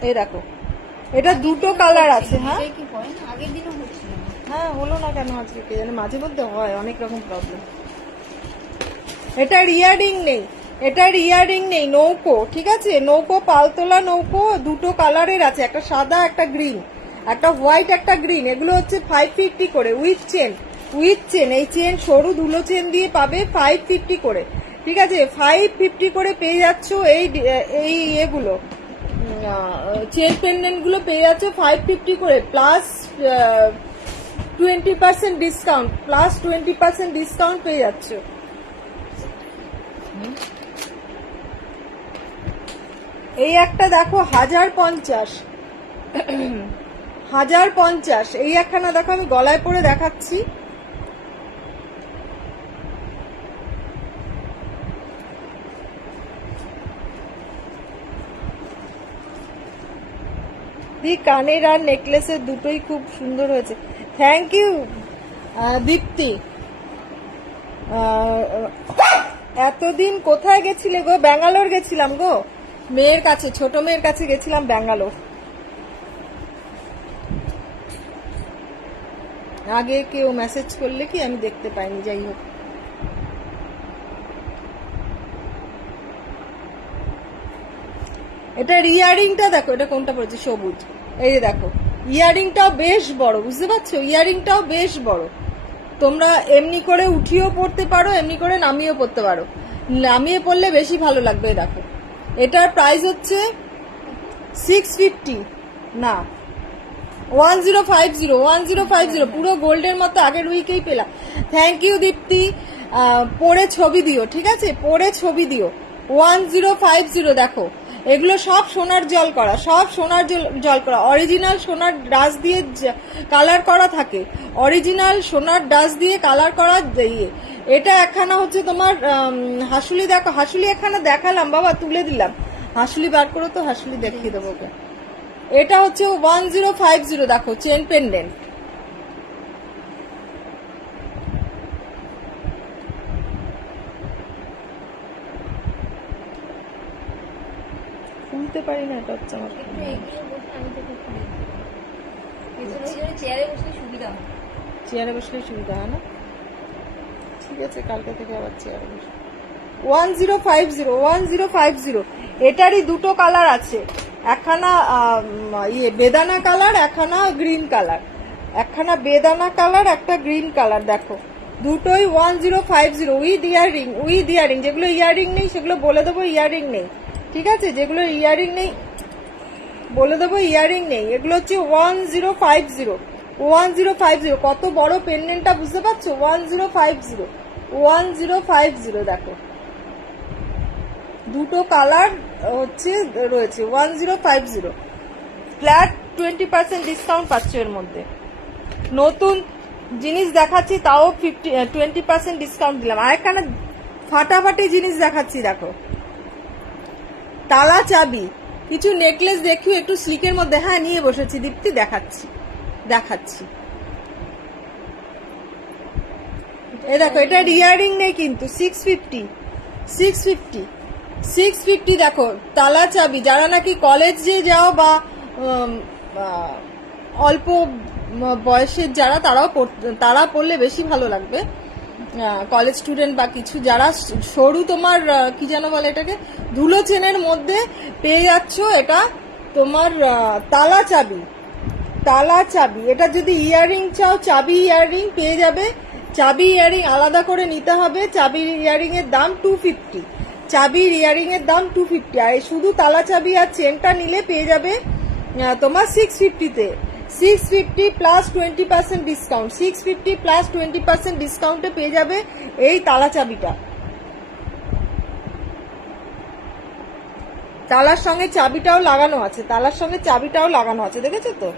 এই দেখো, এটা দুটো কালার আছে। হ্যাঁ এটাই কি হয় না? আগের দিনও হচ্ছিল না। হ্যাঁ, হলো না কেন আজকে কে জানে, মাঝে মধ্যে হয় অনেক রকম প্রবলেম। এটার ইয়ারিং নেই, এটার ইয়ারিং নেই, নৌকো, ঠিক আছে, নৌকো, পালতোলা নৌকো, দুটো কালারের আছে, একটা সাদা একটা গ্রিন, একটা হোয়াইট একটা গ্রিন। এগুলো হচ্ছে 550 করে উইথ চেন, উইথ চেন। এই চেন সরু দুলো চেন দিয়ে পাবে 550 করে, ঠিক আছে, 550 করে পেয়ে যাচ্ছ। এই এগুলো চেন পেন্ডেন্ট গুলো পেয়ে যাচ্ছ 550 করে, প্লাস 20% ডিসকাউন্ট, প্লাস 20% ডিসকাউন্ট পেয়ে যাচ্ছ। এই একটা দেখো 1050, 1050। এই একখানা দেখো, আমি গলায় পরে দেখাচ্ছি। কানের আর নেকলেসের দুটোই খুব সুন্দর হয়েছে। থ্যাংক ইউ দীপ্তি। এতদিন কোথায় গেছিলে গো? ব্যাঙ্গালোর গেছিলাম গো, মেয়ের কাছে, ছোট মেয়ের কাছে গেছিলাম ব্যাঙ্গালোর। আগে কেউ মেসেজ করলে কি আমি দেখতে পাইনি, যাই হোক। এটার ইয়ারিংটা দেখো, এটা কোনটা পড়েছে, সবুজ। এই যে দেখো, ইয়ারিংটাও বেশ বড়, বুঝতে পারছো, ইয়ারিংটাও বেশ বড়। তোমরা এমনি করে উঠিয়েও পড়তে পারো, এমনি করে নামিয়েও পড়তে পারো, নামিয়ে পড়লে বেশি ভালো লাগবে। দেখো এটার প্রাইস হচ্ছে 650, না 1050, 1050, পুরো গোল্ডের মতো আগের উইকেই পেলাম। থ্যাংক ইউ দীপ্তি। পরে ছবি দিও, ঠিক আছে, পরে ছবি দিও। 1050 দেখো, এগুলো সব সোনার জল করা, সব সোনার জল করা, অরিজিনাল সোনার ডাস্ট দিয়ে কালার করা থাকে, অরিজিনাল সোনার ডাস্ট দিয়ে কালার করা দিয়ে। এটা একখানা হচ্ছে তোমার হাসুলি, দেখো হাসুলি একখানা দেখালাম বাবা, তুলে দিলাম। হাসুলি বার করো তো, হাসুলি দেখিয়ে দেবো ওকে। এটা হচ্ছে 1050, দেখো চেন পেন্ডেন্ট। খুলতে পারি না, এটা হচ্ছে আমার একটু এগিয়ে বসে আমি তোকে খুলে দিই। পেছনে ওই জন্য চেয়ারে বসলে সুবিধা হয়। চেয়ারে বসলে সুবিধা হয় না, ঠিক আছে, কালকে থেকে আবার চেয়ারে বসে। 1050, 1050। এটারই দুটো কালার আছে, একখানা বেদানা কালার, একখানা গ্রিন কালার, একখানা বেদানা কালার, একটা গ্রিন কালার। দেখো দুটোই 1050 উইথ ইয়ারিং, উইথ ইয়ারিং। যেগুলো ইয়ারিং নেই সেগুলো বলে দেবো ইয়ারিং নেই, ঠিক আছে, যেগুলো ইয়ারিং নেই বলে দেবো ইয়ারিং নেই। এগুলো হচ্ছে 1050, 1050। কত বড় পেন্ডেন্টটা বুঝতে পারছো? 1050, 1050। দেখো দুটো কালার হচ্ছে রয়েছে 1050, ফ্ল্যাট 20% ডিসকাউন্ট পাচ্ছ এর মধ্যে। নতুন জিনিস দেখাচ্ছি, তাও 20% ডিসকাউন্ট দিলাম। আরেকখানা ফাটাফাটি জিনিস দেখাচ্ছি, দেখো তালা চাবি, কিছু নেকলেস দেখিও একটু স্লিকের মধ্যে। হ্যাঁ নিয়ে বসেছি দীপ্তি, দেখাচ্ছি দেখাচ্ছি। এই দেখো, এটার ইয়ারিং নেই কিন্তু, 650, 650, 650। দেখো তালা চাবি, যারা নাকি কলেজে যাও বা অল্প বয়সের যারা, তারা পড়লে বেশি ভালো লাগবে, কলেজ স্টুডেন্ট বা কিছু যারা। সরু তোমার কি যেন বলে এটাকে, ধুলো চেনের মধ্যে পেয়ে যাচ্ছ। এটা তোমার তালা চাবি, তালা চাবি। এটা যদি ইয়ারিং চাও, চাবি ইয়ারিং পেয়ে যাবে। চাবি ইয়ারিং আলাদা করে নিতে হবে। চাবির ইয়ারিং এর দাম 250, চাবির ইয়ারিং এর দাম 250। আর শুধু তালা চাবি আর চেনটা নিলে পেয়ে যাবে তোমার 650-তে, 650 প্লাস 20% ডিসকাউন্ট, 650 প্লাস 20% ডিসকাউন্টে পেয়ে যাবে এই তালা চাবিটা। তালার সঙ্গে চাবিটাও লাগানো আছে, তালার সঙ্গে চাবিটাও লাগানো আছে, দেখেছো তো?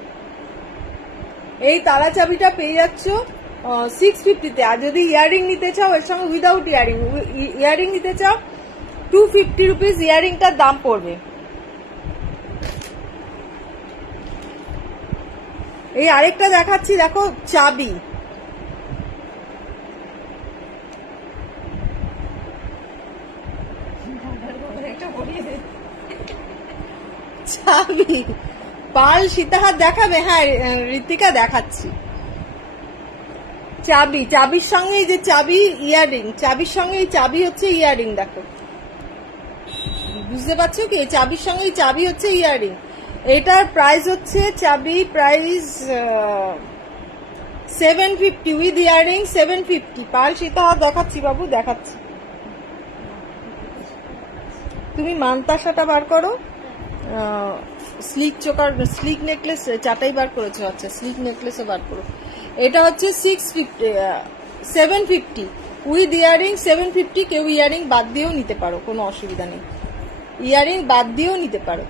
এই তালা চাবিটা পেয়ে যাচ্ছ 650-তে। আর যদি ইয়ারিং নিতে চাও এর সঙ্গে উইদাউট ইয়ারিং, ইয়ারিং নিতে চাও 250 রুপিস ইয়ারিংটার দাম পড়বে। এই আরেকটা দেখাচ্ছি, দেখো চাবি, চাবি পাল সীতাহার দেখাবে? হ্যাঁ ঋতিকা দেখাচ্ছি। চাবি, চাবির সঙ্গে এই যে চাবি ইয়াররিং, চাবির সঙ্গে এই চাবি হচ্ছে ইয়াররিং, দেখো বুঝতে পারছো কি? চাবির সঙ্গে এই চাবি হচ্ছে ইয়াররিং। এটার প্রাইস হচ্ছে, চাবি প্রাইস 750 উইথ ইয়াররিং 750। পাল সীতাহার দেখাচ্ছি বাবু, দেখাচ্ছি। তুমি মানতাসাটা বার করো, স্লিক চোকার, স্লিক নেকলেস চাটাই বার করেছো, আচ্ছা স্লিক নেকলেসও বার করো। এটা হচ্ছে 750 উইথ ইয়াররিং 750। কেউ ইয়াররিং বাদ দিয়েও নিতে পারো, কোনো অসুবিধা নেই, ইয়াররিং বাদ দিয়েও নিতে পারো,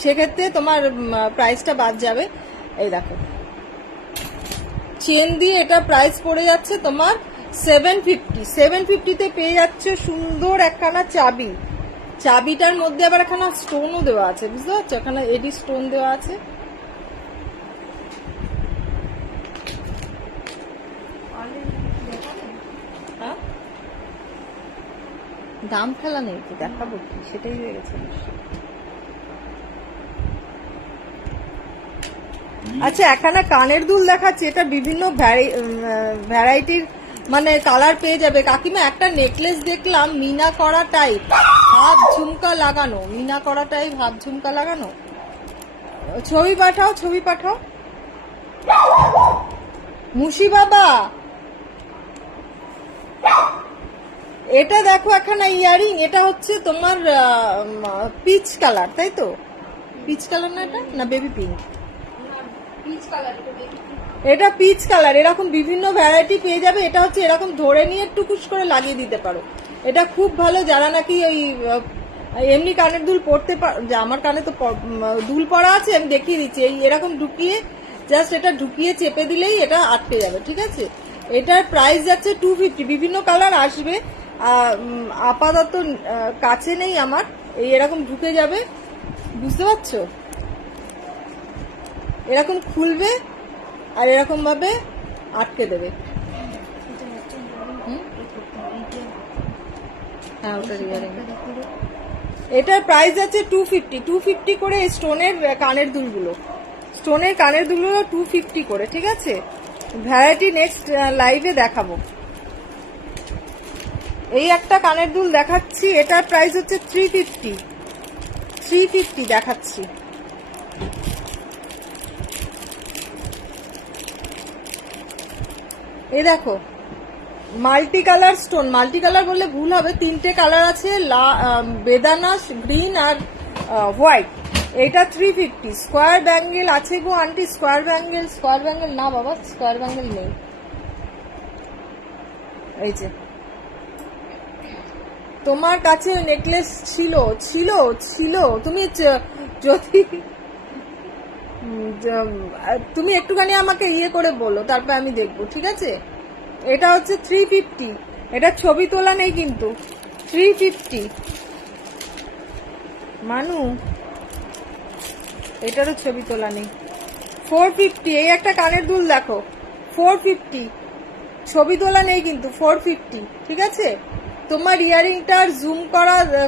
সেক্ষেত্রে তোমার প্রাইসটা বাদ যাবে। এই দেখো চেন দিয়ে এটা প্রাইস পড়ে যাচ্ছে তোমার 750। 750-তে পেয়ে যাচ্ছে সুন্দর একখানা চাবি, চাবিটার মধ্যে আবার এখানে স্টোনও দেওয়া আছে, বুঝতে পারছো? এখানে এডি স্টোন দেওয়া আছে। হ্যাঁ? দাম ফেলা নেই কি, দেখাবো কি, সেটাই হয়ে গেছে। আচ্ছা এখানে কানের দুল দেখাচ্ছি, এটা বিভিন্ন ভ্যারাইটির মানে কালার পেয়ে যাবে। কাকিমা একটা নেকলেস দেখলাম মিনা করা টাইপ, হাফ ঝুমকা লাগানো, মিনা করা টাইপ হাফ ঝুমকা লাগানো। ছবি পাঠাও, ছবি পাঠাও। মুশি বাবা এটা দেখো এখানে ইয়ারিং, এটা হচ্ছে তোমার পিচ কালার, তাই তো? পিচ কালার না এটা, না বেবি পিঙ্ক? পিচ কালার, এটা পিচ কালার। এরকম বিভিন্ন ভ্যারাইটি পেয়ে যাবে। এটা হচ্ছে এরকম ধরে নিয়ে টুকুস করে লাগিয়ে দিতে পারো, এটা খুব ভালো। যারা নাকি ওই এমনি কানের দুল পরতে, আমার কানে তো দুল পরা আছে, আমি দেখিয়ে দিচ্ছি। এই এরকম ঢুকিয়ে জাস্ট এটা ঢুকিয়ে চেপে দিলেই এটা আটকে যাবে, ঠিক আছে? এটার প্রাইস যাচ্ছে 250। বিভিন্ন কালার আসবে, আপাতত কাছে নেই আমার। এই এরকম ঢুকে যাবে, বুঝতে পারছো? এরকম খুলবে আর এরকম ভাবে আটকে দেবে। এটার প্রাইস আছে 250। 250 করে স্টোনের কানের দুলগুলো, স্টোনের কানের দুলগুলো 250 করে, ঠিক আছে? ভ্যারাইটি নেক্সট লাইভে দেখাবো। এই একটা কানের দুল দেখাচ্ছি, এটার প্রাইস হচ্ছে 350 দেখাচ্ছি। এই দেখো multi colour stone, multi colour বললে ভুল হবে, তিনটে কালার আছে, বেদানা, গ্রিন আর হোয়াইট। এটা 350। স্কোয়ার ব্যাঙ্গেল আছে গো aunty, square bangle, square bangle না বাবা, স্কোয়ার ব্যাঙ্গেল নেই। এই যে তোমার কাছে নেকলেস ছিল ছিল ছিল, তুমি যদি তুমি একটুখানি আমাকে ইয়ে করে বলো, তারপর আমি দেখবো, ঠিক আছে? এটা হচ্ছে 350, এটা ছবি তোলা নেই কিন্তু 350। মানু এটারও ছবি তোলা নেই। 450। এই একটা কানের দুল দেখো 450, ছবি তোলা নেই কিন্তু 450, ঠিক আছে? তোমার ইয়ারিংটার জুম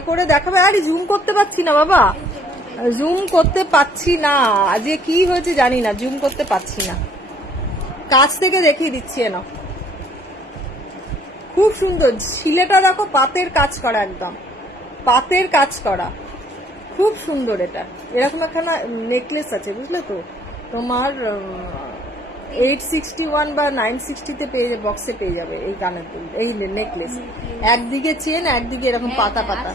করে দেখাবে। আরে জুম করতে পারছি না বাবা, জুম করতে পাচ্ছি না, আজকে কি হয়েছে জানি না, জুম করতে পাচ্ছি না। কাছ থেকে দেখিয়ে দিচ্ছি না, খুব সুন্দর। শিলেটা দেখো পাতের কাজ করা, একদম পাতের কাজ করা, খুব সুন্দর। এটা এরকম একটা নেকলেস আছে, বুঝলে তো? তোমার 861 বা 960-তে বক্সে পেয়ে যাবে এই কানের দুল, এই নেকলেস। একদিকে চেন, একদিকে এরকম পাতা পাতা।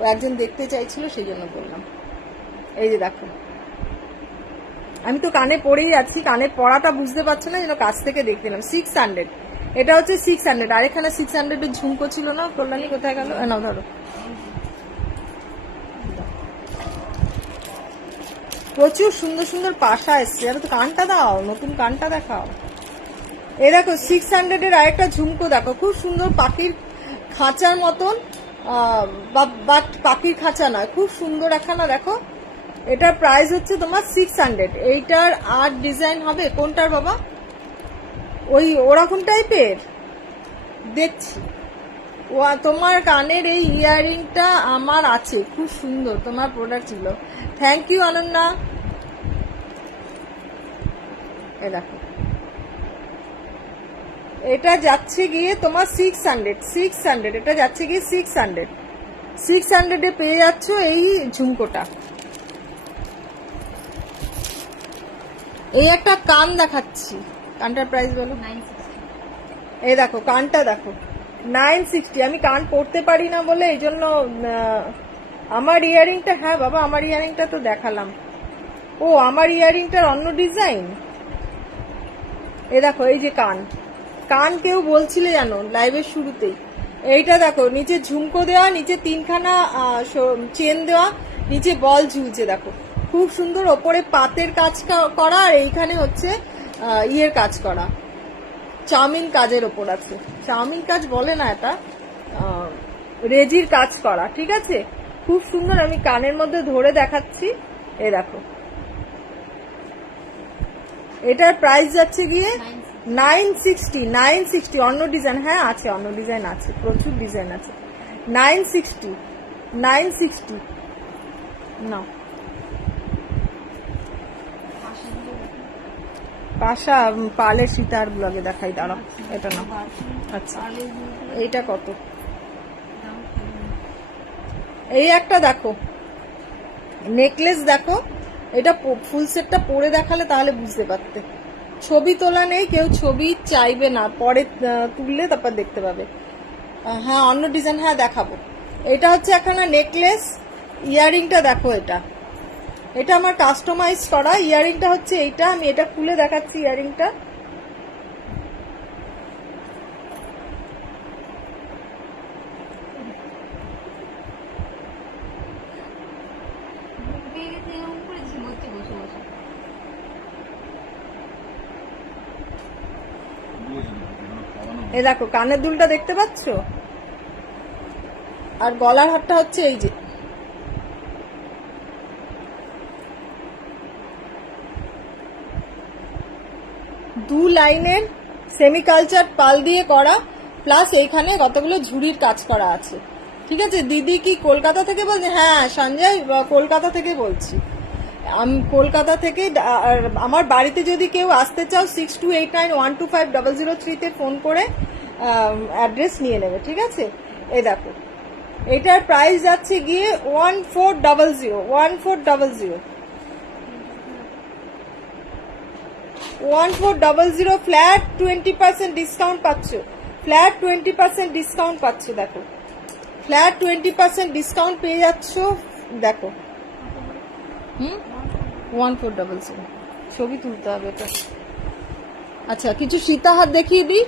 ও একজন দেখতে চাইছিল, সেই জন্য বললাম। এই যে দেখো, আমি তো কানে পরেই যাচ্ছি, কানে পড়াটা বুঝতে পারছো না, যেন কাছ থেকে দেখতে নিলাম। 600, এটা হচ্ছে 600। আর এখানে 600-এর ঝুমকো ছিল না, কল্যাণী কোথায় গেল? না ধরো, প্রচুর সুন্দর সুন্দর পাশা এসছে। আর তো কানটা দাও, নতুন কানটা দেখাও। এই দেখো 600-এর আরেকটা ঝুমকো দেখো, খুব সুন্দর, পাখির খাঁচার মতন, বাট পাখির খাঁচা নয়, খুব সুন্দর একখানা দেখো। এটার প্রাইস হচ্ছে তোমার 600। এইটার আর ডিজাইন হবে কোনটার বাবা? ওই ওরকম টাইপের দেখছি। তোমার কানের এই ইয়াররিংটা আমার আছে, খুব সুন্দর তোমার প্রোডাক্ট ছিল। Thank you Ananya. এ দেখো, এটা যাচ্ছে গিয়ে তোমার 600। এটা যাচ্ছে গিয়ে 600 পেয়ে যাচ্ছ এই ঝুমকোটা। এই একটা কান দেখাচ্ছি, কানটার প্রাইস বলো। 960 এই দেখো কানটা দেখো, 960। আমি কান পরতে পারি না বলে এই জন্য আমার ইয়ারিংটা, হ্যাঁ বাবা আমার ইয়ারিংটা তো দেখালাম। ও আমার ইয়ারিংটার অন্য ডিজাইন। এই দেখো এই যে কান, কান কেউ বলছিলে জানো লাইভের শুরুতেই। এইটা দেখো নিচে ঝুমকো দেওয়া, নিচে 3খানা চেন দেওয়া, নিচে বল ঝুলছে দেখো, খুব সুন্দর। ওপরে পাতের কাজ করা, আর এইখানে হচ্ছে ইয়ের কাজ করা, চাউমিন কাজের ওপর আছে। চাউমিন কাজ বলে না, এটা রেজির কাজ করা, ঠিক আছে, খুব সুন্দর। আমি কানের মধ্যে ধরে দেখাচ্ছি। এই দেখো, এটার প্রাইস যাচ্ছে গিয়ে 960। অন্য ডিজাইন, হ্যাঁ আছে, অন্য ডিজাইন আছে, প্রচুর ডিজাইন আছে। 960 না। পাশা পালের সীতার ব্লগে দেখাই, দাঁড়াও এটা না। আচ্ছা এইটা কত? এই একটা দেখো নেকলেস, দেখো এটা ফুল সেটটা পরে দেখালে তাহলে বুঝতে পারতে। ছবি তোলা নেই, কেউ ছবি চাইবে না, পরে তুললে তারপর দেখতে পাবে। হ্যাঁ অন্য ডিজাইন, হ্যাঁ দেখাবো। এটা হচ্ছে একখানা নেকলেস, ইয়াররিংটা দেখো, এটা আমার কাস্টমাইজ করা। ইয়াররিংটা হচ্ছে এইটা, আমি এটা খুলে দেখাচ্ছি ইয়াররিংটা। পেয়ে গেছে এরকম করে ঝিমোচ্ছে বসে বসে। এই দেখো কানের দুলটা দেখতে পাচ্ছ, আর গলার হারটা হচ্ছে এই যে, দু লাইনের সেমিকালচার পাল দিয়ে করা, প্লাস এইখানে কতগুলো ঝুড়ির কাজ করা আছে। ঠিক আছে, দিদি কি কলকাতা থেকে বলছে? হ্যাঁ সঞ্জয় কলকাতা থেকে বলছি। আমি কলকাতা থেকে, আর আমার বাড়িতে যদি কেউ আসতে চাও 6289125003 ফোন করে অ্যাড্রেস নিয়ে নেবে, ঠিক আছে। এই দেখো এটার প্রাইস যাচ্ছে গিয়ে 1400 ফ্ল্যাট 20% ডিসকাউন্ট পাচ্ছ, ফ্ল্যাট 20% ডিসকাউন্ট পাচ্ছ। দেখো ফ্ল্যাট 20% ডিসকাউন্ট পেয়ে যাচ্ছ, দেখো 1400। ছবি তুলতে হবে এটা। আচ্ছা কিছু সীতাহার দেখিয়ে দিই।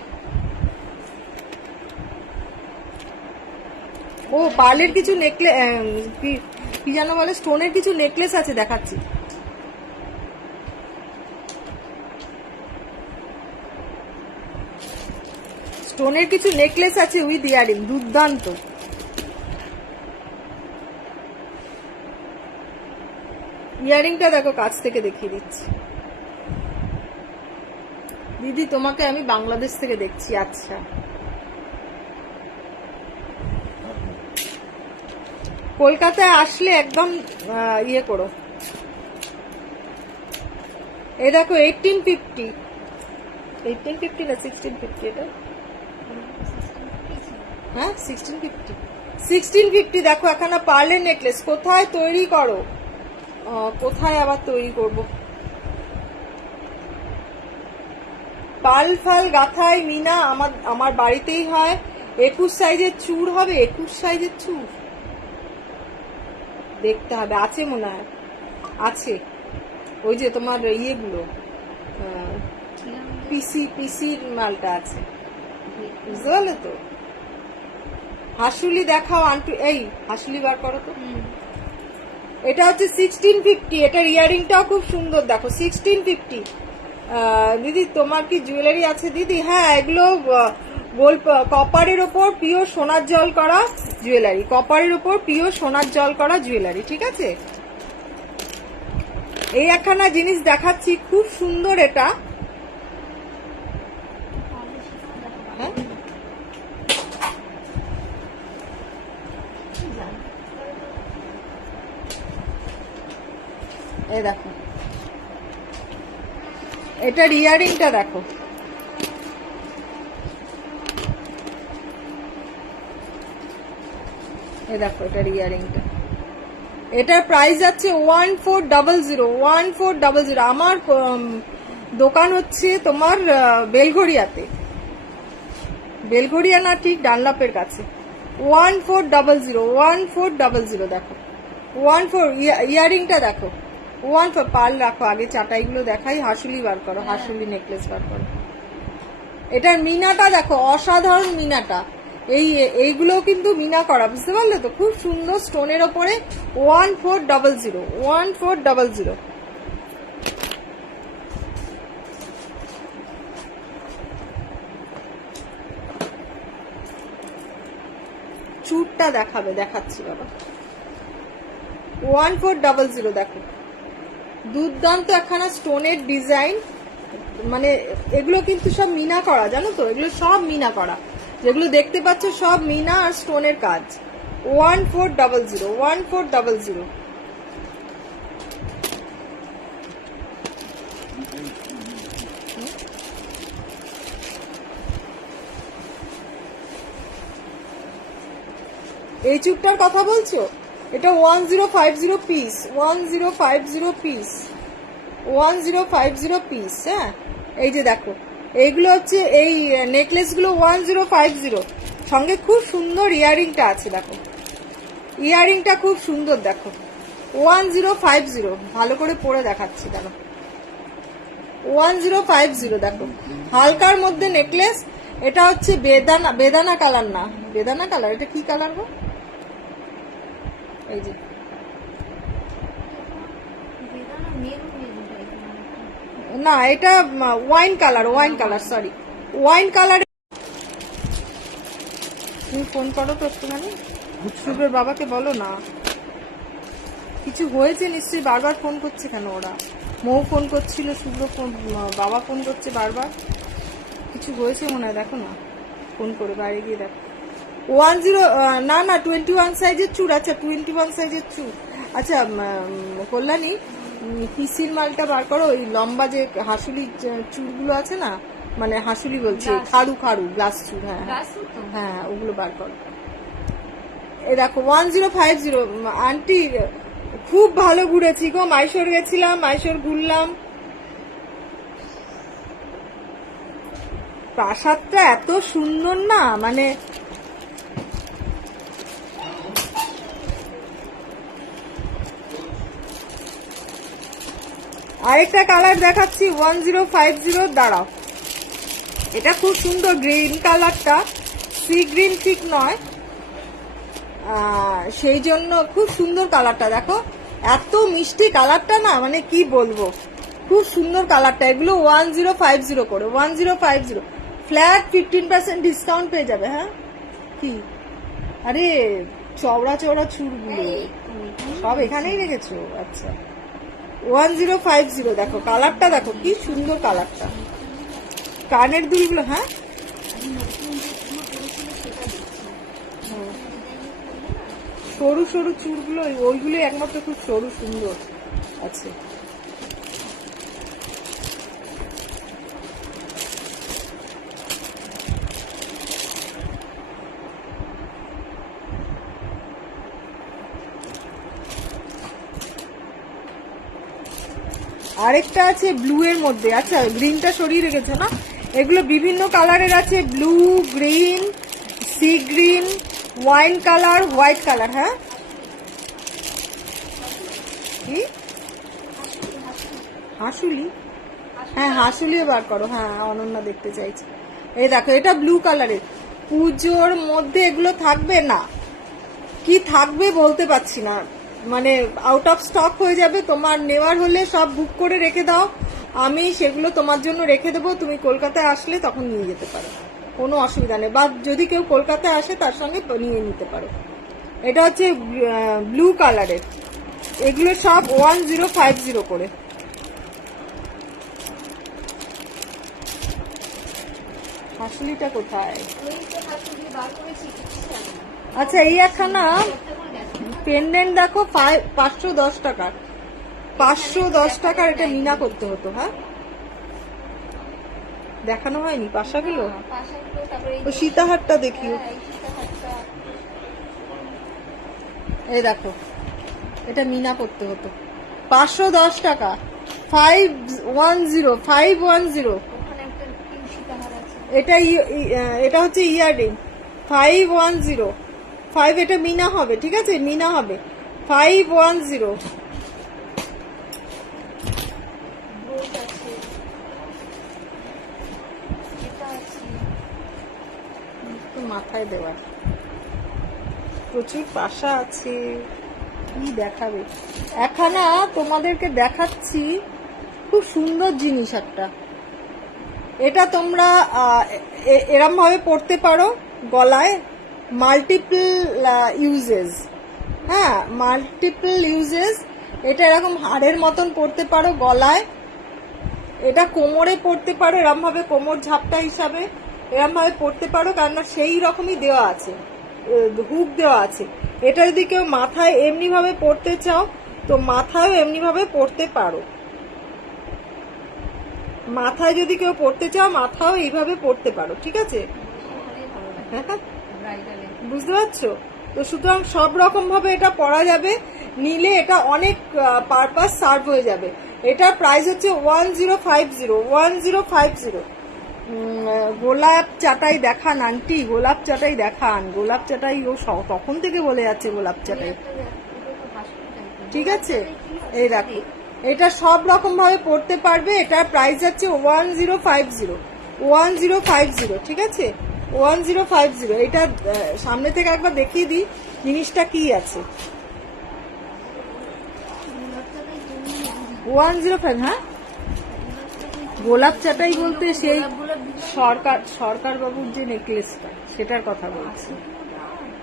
ও পার্লের কিছু নেকলেস, কি যেন বলে, স্টোনের কিছু নেকলেস আছে, দেখাচ্ছি। স্টোনের কিছু নেকলেস আছে উইথ ইয়ারিং, দুর্দান্ত। ইয়ারিংটা দেখো কাছ থেকে দেখিয়ে দিচ্ছি। দিদি তোমাকে আমি বাংলাদেশ থেকে দেখছি। আচ্ছা কলকাতায় আসলে একদম ইয়ে করো। এই দেখো 1850 না 1650, এটা হ্যাঁ 1650। দেখো এখানে পার্লের নেকলেস। কোথায় তৈরি করো, কোথায় আবার তৈরি করব? পার্ল ফাল গাথায় মিনা আমার বাড়িতেই হয়। 21 সাইজের চূড় হবে, 21 সাইজের চূড় দেখতে হবে, আছে মনে হয়, আছে। ওই যে তোমার ইয়েগুলো পিসির মালটা আছে, বুঝতে পারলে তো। হাসুলি দেখাও আন্টু, এই হাসুলি বার করো তো। এটা হচ্ছে 1650। এটার ইয়ারিংটাও খুব সুন্দর, দেখো 1650। দিদি তোমার কি জুয়েলারি আছে দিদি? হ্যাঁ এগুলো গোল্ড কপারের ওপর পিওর সোনার জল করা জুয়েলারি, কপারের ওপর পিওর সোনার জল করা জুয়েলারি, ঠিক আছে। এই একখানা জিনিস দেখাচ্ছি, খুব সুন্দর এটা। হ্যাঁ, এই দেখো, এটার ইয়ারিংটা দেখো, এই দেখো এটার ইয়ারিংটা। এটার প্রাইস আছে 1400, 1400। আমার দোকান হচ্ছে তোমার বেলঘড়িয়াতে, বেলঘড়িয়া না ঠিক ডানলাপের কাছে। 1400 দেখো, 14 ইয়ারিংটা দেখো, 14 পাল রাখো। আগে চাটাইগুলো দেখাই, হাসুলি বার করো, হাসুলি নেকলেস বার করো। এটার মিনাটা দেখো, অসাধারণ মিনাটা। এইগুলো কিন্তু মিনা করা, বুঝতে পারলে তো? খুব সুন্দর স্টোনের ওপরে। 1400। চুরটা দেখাচ্ছি বাবা। 1400 দেখো, দুর্দান্ত একখানা স্টোনের ডিজাইন। মানে এগুলো কিন্তু সব মিনা করা, জানো তো? এগুলো সব মিনা করা, যেগুলো দেখতে পাচ্ছ সব মিনা আর স্টোনের কাজ। 1400। এই চুপটার কথা বলছো? এটা 1050 পিস, 1050 পিস, 1050 পিস। হ্যাঁ, এই যে দেখো, এইগুলো হচ্ছে এই নেকলেস গুলো 1050। সঙ্গে খুব সুন্দর ইয়ারিংটা আছে, দেখো ইয়ারিংটা খুব সুন্দর, দেখো 1050। ভালো করে পরে দেখাচ্ছি, দেখো 1050 দেখো, হালকার মধ্যে নেকলেস। এটা হচ্ছে বেদানা কালার, না বেদানা কালার, এটা কি কালার গো? এই যে না, এটা wine colour, sorry wine colour. তুমি ফোন করো তো একটুখানি, শুভ্রের বাবাকে বলো না, কিছু হয়েছে নিশ্চয়ই। বারবার ফোন করছে কেন ওরা? মৌ ফোন করছিল, শুভ্র ফোন, বাবা ফোন করছে বারবার। কিছু হয়েছে মনে হয়, দেখো না, ফোন করে বাইরে গিয়ে দেখো। 10 না 21 সাইজের চুর। আচ্ছা 21 সাইজের চুর। আচ্ছা কল্যাণী, পিসির মালটা বার করো। ওই লম্বা যে হাসুলি চুরগুলো আছে না, মানে হাসুলি বলছি, খাড়ু গ্লাস চুর। হ্যাঁ হ্যাঁ, ওগুলো বার করো। এ দেখো 1050। আন্টি খুব ভালো ঘুরেছি গো, মাইশোর গেছিলাম, মাইশোর ঘুরলাম। প্রাসাদটা এত সুন্দর না, মানে আরেকটা কালার দেখাচ্ছি 1050। দাঁড়াও, এটা খুব সুন্দর গ্রিন কালারটা, সি গ্রিন ঠিক নয়, সেই জন্য খুব সুন্দর কালারটা। দেখো এত মিষ্টি কালারটা না, মানে কি বলবো, খুব সুন্দর কালারটা। এগুলো 1050 করে, 1050 ফ্ল্যাট 15% ডিসকাউন্ট পেয়ে যাবে। হ্যাঁ, কি আরে চওড়া চুরগুলো সব এখানেই রেখেছো? আচ্ছা 1050 দেখো, কালারটা দেখো কি সুন্দর কালারটা। কানের দুলগুলো, হ্যাঁ সরু চুরগুলো, ওইগুলো একমাত্র খুব সরু সুন্দর আছে। আরেকটা আছে ব্লু এর মধ্যে। আচ্ছা গ্রিনটা সরিয়ে রেখেছো না? এগুলো বিভিন্ন কালারের আছে, blue, green, sea green, wine colour, white colour. হ্যাঁ, কি হাসুলি? হ্যাঁ হাসুলিও বার করো। হ্যাঁ, অনন্যা দেখতে চাইছে। এই দেখো, এটা ব্লু কালারের। পুজোর মধ্যে এগুলো থাকবে না, কি থাকবে বলতে পারছি না, মানে আউট অফ স্টক হয়ে যাবে। তোমার নেওয়ার হলে সব বুক করে রেখে দাও, আমি সেগুলো তোমার জন্য রেখে দেবো। তুমি কলকাতায় আসলে তখন নিয়ে যেতে পারো, কোনো অসুবিধা নেই। বা যদি কেউ কলকাতায় আসে তার সঙ্গে নিয়ে নিতে পারো। এটা হচ্ছে ব্লু কালারের, এগুলো সব 1050 করে। হাসুলিটা কোথায়? ওই তো হাতে দিয়ে বার করেছি, কিচ্ছু জানি না। আচ্ছা, এই একখানা একটা করে গেছে। পেন্ডেন্ট দেখো 510 টাকার। 510 টাকার এটা মিনা করতে হতো। হ্যাঁ, দেখানো হয়নি পাশাগুলো? পাশাগুলো, তারপরে এই ও যে- সীতাহারটা দেখিও। হ্যাঁ, এই সীতাহারটা। এই দেখো, এটা মিনা করতে হতো। 510 টাকা। 510। ওখানে একটা পিঙ্ক সীতাহার আছে। এটা এটা হচ্ছে ইয়াররিং। 510। 5 এটা মিনা হবে, ঠিক আছে, মিনা হবে। 510। ব্রোচ আছে, এটা আছে। তো মাথায় দেওয়ার প্রচুর পাশা আছে। কি দেখাবে? একখানা তোমাদেরকে দেখাচ্ছি, খুব সুন্দর জিনিস একটা। এটা তোমরা এরম ভাবে পড়তে পারো গলায়, মাল্টিপল ইউজেস। হ্যাঁ, মাল্টিপল ইউজেস। এটা এরকম হাড়ের মতন পড়তে পারো গলায়। এটা কোমরে পড়তে পারো, এরম ভাবে কোমর ঝাপটা হিসাবে এরম ভাবে পড়তে পারো, কেননা সেই রকমই দেওয়া আছে, হুক দেওয়া আছে। এটা যদি কেউ মাথায় এমনি ভাবে পড়তে চাও তো মাথায়ও এমনি ভাবে পড়তে পারো। মাথায় যদি কেউ পড়তে চাও মাথাও এইভাবে পড়তে পারো, ঠিক আছে? ওখানেই ভালো লাগে হ্যাঁ, ব্রাইডালে। বুঝতে পারছো তো? সুতরাং সব রকম ভাবে এটা পরা যাবে, নিলে এটা অনেক পারপাস সার্ভ হয়ে যাবে। এটার প্রাইস হচ্ছে 1050। গোলাপ চাটাই দেখান আন্টি, গোলাপ চাটাই দেখান। গোলাপ চাটাই ও তখন থেকে বলে যাচ্ছে গোলাপ চাটাই, ঠিক আছে? এই দেখো, এটা সব রকম ভাবে পড়তে পারবে। এটার প্রাইস আছে 1050, ঠিক আছে? 1050। এটা সামনে থেকে একবার দেখিয়ে দিই জিনিসটা কি আছে। 105। হ্যাঁ, গোলাপ চাটাই বলতে সেই সরকার বাবুর যে নেকলেসটা, সেটার কথা বলছি।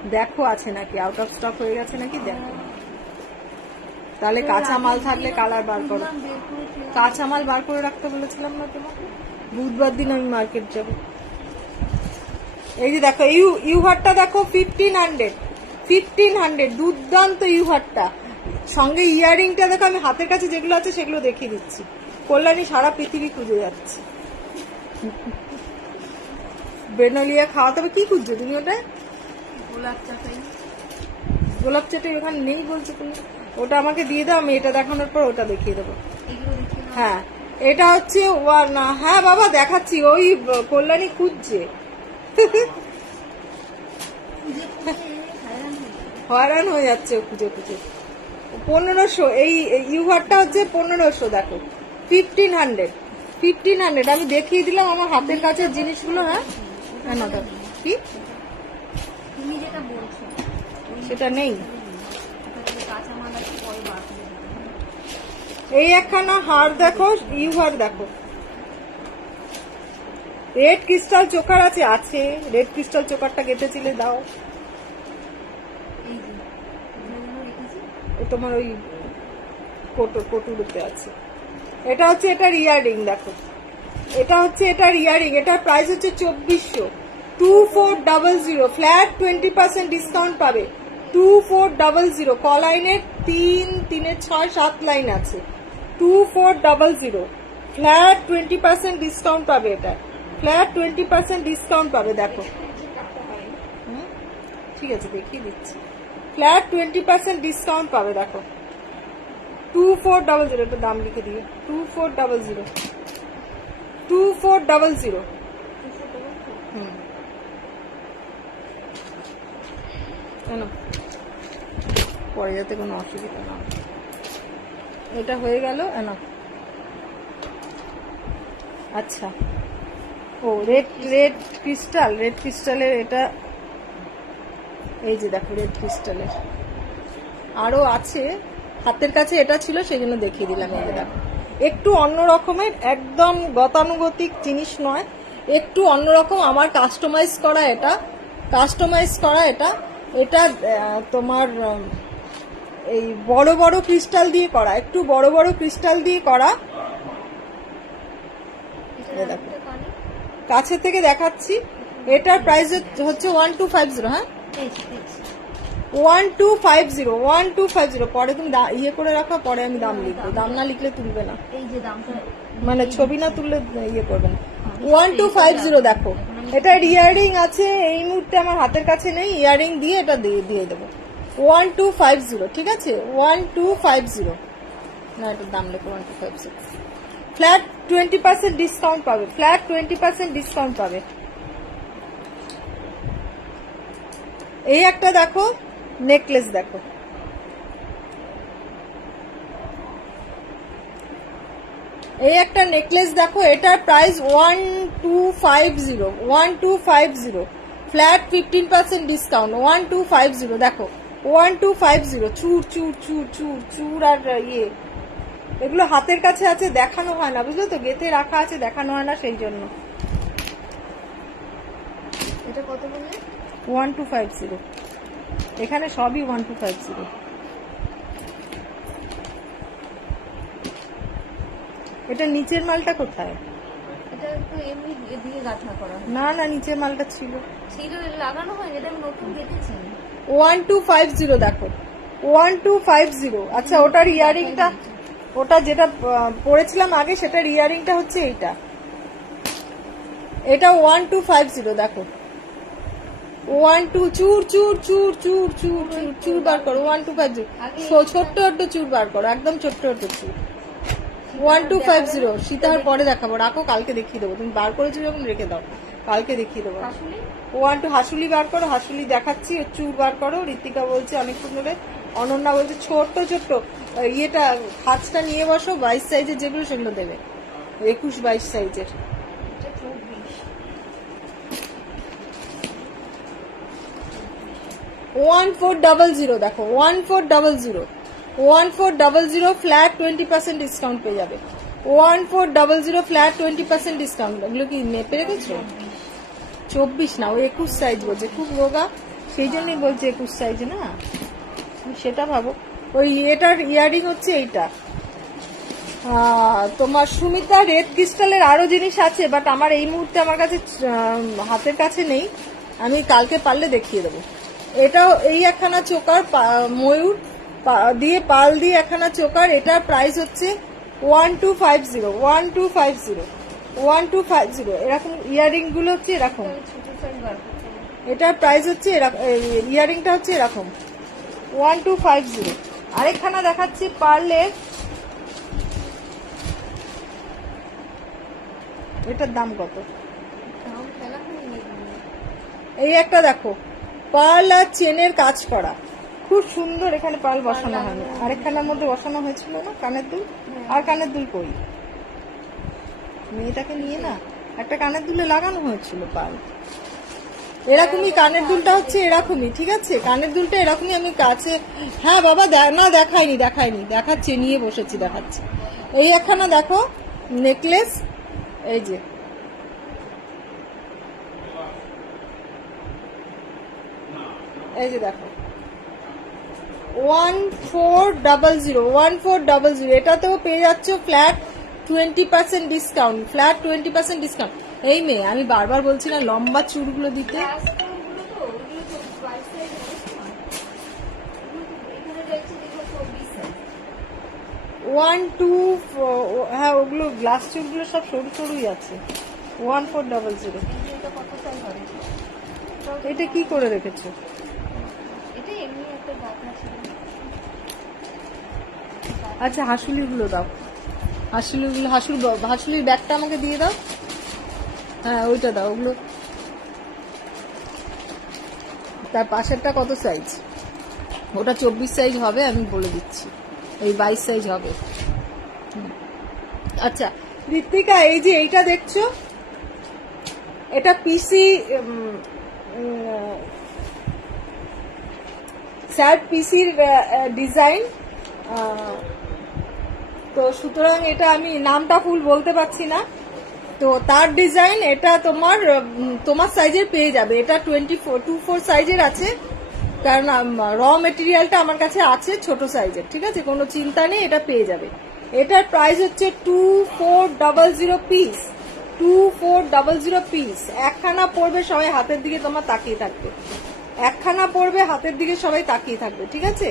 দেখো আছে নাকি, আউট অফ স্টক হয়ে গেছে নাকি দেখো। তাহলে কাঁচা মাল থাকলে কালার বার করো। কাঁচা মাল বার করে রাখতে বলেছিলাম না তোমাকে? বুধবার দিন আমি মার্কেট যাব। এই যে দেখো, ইউহারটা দেখো 1500। দুর্দান্ত ইউহারটা। সঙ্গে ইয়াররিংটা দেখো, আমি হাতের কাছে যেগুলো আছে সেগুলো দেখিয়ে দিচ্ছি। কল্যাণী সারা পৃথিবী খুঁজে যাচ্ছে। বেনলিয়া খাওয়াতে হবে। কি খুঁজছো তুমি ওটা? গোলাপ চাটাই। গোলাপ চাটাই ওখানে নেই বলছো তুমি? ওটা আমাকে দিয়ে দাও, আমি এটা দেখানোর পর ওটা দেখিয়ে দেবো। এগুলো দেখি না। হ্যাঁ, এটা হচ্ছে হ্যাঁ বাবা দেখাচ্ছি। ওই কল্যাণী খুঁজছে, হয়রান হয়ে যাচ্ছে ও খুঁজে খুঁজে। 1500। এই ইউহারটা হচ্ছে 1500। দেখো 1500। আমি দেখিয়ে দিলাম আমার হাতের কাছে জিনিসগুলো। হ্যাঁ, না দেখো কি তুমি যেটা বলছো সেটা নেই। ওটাতে কাঁচা মাল আছে, পরে বার করে দেবো। এই একখানা হার দেখো, ইউহার দেখো। রেড ক্রিস্টাল চোকার আছে। রেড ক্রিস্টাল চোকারটা গেঁথেছিলে, দাও। এই যে এগুলো রেখেছি। ও তোমার ওই কটুরুতে আছে। এটা হচ্ছে এটার ইয়াররিং দেখো। এটা হচ্ছে এটার ইয়াররিং। এটার প্রাইস হচ্ছে 2400। 2400 ফ্ল্যাট 20% ডিসকাউন্ট পাবে। 2400 ক লাইনের 3, 3, 6, 7 লাইন আছে। 2400 ফ্ল্যাট 20% ডিসকাউন্ট পাবে। এটা ফ্ল্যাট 20% ডিসকাউন্ট পাবে। দেখো, ঠিক আছে দেখিয়ে দিচ্ছি। ফ্ল্যাট 20% ডিসকাউন্ট পাবে। দেখো 2400। এটা দাম লিখে দিও। 2400। 2400। হুম, কেন পরে যাতে কোনো অসুবিধা না হয়। এটা হয়ে গেল না? আচ্ছা, ও রেড ক্রিস্টালের এটা। এই যে দেখো, রেড ক্রিস্টালের আরো আছে হাতের কাছে। এটা ছিল সেই জন্য দেখিয়ে দিলাম। এই দেখো, একটু অন্য রকমের, একদম গতানুগতিক জিনিস নয়, একটু অন্যরকম। আমার কাস্টমাইজ করা এটা। এটা তোমার এই বড় বড় ক্রিস্টাল দিয়ে করা, একটু বড় বড় ক্রিস্টাল দিয়ে করা। এটা দেখো, কানে কাছে থেকে দেখাচ্ছি। এটার প্রাইস হচ্ছে 1250। হ্যাঁ, পেয়েছি পেয়েছি 1250, 1250। পরে তুমি ইয়ে করে রাখো, পরে আমি দাম লিখবো। দাম না লিখলে তুলবে না, এই যে দামটা মানে ছবি না তুললে ইয়ে করবে না। 1250 দেখো, এটার ইয়াররিং আছে, এই মুহূর্তে আমার হাতের কাছে নেই। ইয়াররিং দিয়ে এটা দিয়ে দেবো 1250, ঠিক আছে? 1250 না, এটার দাম লেখো 1250। ফ্ল্যাট 20% ডিসকাউন্ট পাবে, ফ্ল্যাট 20% ডিসকাউন্ট পাবে। এই একটা দেখো, নেকলেস দেখো, এই একটা নেকলেস দেখো, এটার প্রাইস 1250, 1250। Flat 15% discount, 1250। দেখো 1250। চুর চুর চুর চুর চুর আর ইয়ে, এগুলো হাতের কাছে আছে, দেখানো হয় না, বুঝলো তো? গেতে রাখা আছে, দেখানো হয় না, সেই জন্য। এটা কত বললে? 1250। এখানে সবই 1250। এটা নিচের মালটা কোথায়? এটা একটু এমনি দিয়ে গাঁথা করা হয়। না না, নিচের মালটা ছিল। ছিল, লাগানো হয়, এটা আমি নতুন দেখেছি। 1250 দেখো, 1250। আচ্ছা, ওটার ইয়ারিংটা, ওটা যেটা পড়েছিলাম আগে, সেটার ইয়ারিংটা হচ্ছে এইটা। এটা 1250 দেখো, 12 চুর চুর চুর চুর চুর চুর চুর বার করো, 1250। ছোট্ট ছোট্ট চুর বার করো, একদম ছোট্ট ছোট্ট চুর। 1250 সীতাহার পরে দেখাবো, রাখো, কালকে দেখিয়ে দেবো। তুমি বার করেছো যখন, রেখে দাও, কালকে দেখিয়ে দেবো। আসলে 12 হাসুলি বার করো, হাসুলি দেখাচ্ছি। চুর বার করো। ঋতিকা বলছে অনেকক্ষণ ধরে, অনন্যা বলছে ছোট্ট ছোট্ট ইয়েটা, খাঁচটা নিয়ে বসো, 22 সাইজের যেগুলো সেগুলো দেবে, 21-22 সাইজের। এটা 24। 1400 দেখো, 1400, 1400 ফ্ল্যাট 20% ডিসকাউন্ট পেয়ে যাবে। 1400 ফ্ল্যাট 20% ডিসকাউন্ট। এগুলো কি মেপে রেখেছো? 24 না, ও 21 সাইজ বলছে, খুব রোগা, সেই জন্যই বলছে 21 সাইজ না, তুমি সেটা ভাবো। ওই এটার ইয়ারিং হচ্ছে এইটা। তোমার সুমিতা রেড ক্রিস্টালের আরো জিনিস আছে, বাট আমার এই মুহূর্তে আমার কাছে হাতের কাছে নেই, আমি কালকে পারলে দেখিয়ে দেবো। এটাও এই একখানা চোকার, ময়ূর দিয়ে পাল দিয়ে একখানা চোকার। এটার প্রাইস হচ্ছে 1250, 1250, 1250। এরকম ইয়ারিং গুলো হচ্ছে এরকম। ছোট সাইজ বার করতে হবে। এটার প্রাইস হচ্ছে এরকম, ইয়ারিংটা হচ্ছে এরকম 1250। আরেকখানা দেখাচ্ছি পার্লের, এটার দাম কত? দাম ফেলা হয়নি। এই একটা দেখো, পার্ল আর চেনের কাজ করা, খুব সুন্দর। এখানে পার্ল বসানো হয়নি, আরেকখানার মধ্যে বসানো হয়েছিল না কানের দুল। আর কানের দুল কই? মেয়েটাকে নিয়ে না একটা কানের দুলে লাগানো হয়েছিল পার্ল। এরকমই কানের দুলটা হচ্ছে এরকমই, ঠিক আছে? কানের দুলটা এরকমই, আমি কাছে, হ্যাঁ বাবা, না দেখাইনি, দেখাচ্ছি, নিয়ে বসেছি, দেখাচ্ছি। এই একখানা দেখো নেকলেস, এই যে, এই যে দেখো 1400, 1400। এটাতেও পেয়ে যাচ্ছ ফ্ল্যাট 20% ডিসকাউন্ট, ফ্ল্যাট 20% ডিসকাউন্ট। এই মেয়ে, আমি বারবার বলছি না লম্বা চুড়গুলো দিতে। ওগুলো তো 22 সাইজ বলেছে না। এখানে দেখছি দেখো 24 সাইজ। 12, হ্যাঁ, ওগুলো গ্লাস চুড়গুলো সব সরু সরুই আছে। 1400। এটা কত সাইজ হবে? এটা কি করে রেখেছো? এটা এমনি একটা গাঁথা ছিল। আচ্ছা, হাসুলিগুলো দাও, হাসুলিগুলো, হাসুলির ব্যাগটা আমাকে দিয়ে দাও। হ্যাঁ, ওইটা দাও, ওগুলো। তার পাশেরটা কত সাইজ? ওটা 24 সাইজ হবে, আমি বলে দিচ্ছি, এই 22 সাইজ হবে। আচ্ছা ঋত্বিকা, এই যে এইটা দেখছো, এটা পিসি স্যার পিসির ডিজাইন। তো সুতরাং এটা আমি নামটা ফুল বলতে পারছি না, তো তার ডিজাইন। এটা তোমার সাইজের পেয়ে যাবে। এটা 24 সাইজের আছে, কারণ র মেটেরিয়ালটা আমার কাছে আছে ছোট সাইজের, ঠিক আছে? কোনো চিন্তা নেই, এটা পেয়ে যাবে। এটার প্রাইস হচ্ছে 2400 পিস, 2400 পিস। একখানা পড়বে, সবাই হাতের দিকে তোমার তাকিয়ে থাকবে, একখানা পড়বে, হাতের দিকে সবাই তাকিয়ে থাকবে, ঠিক আছে?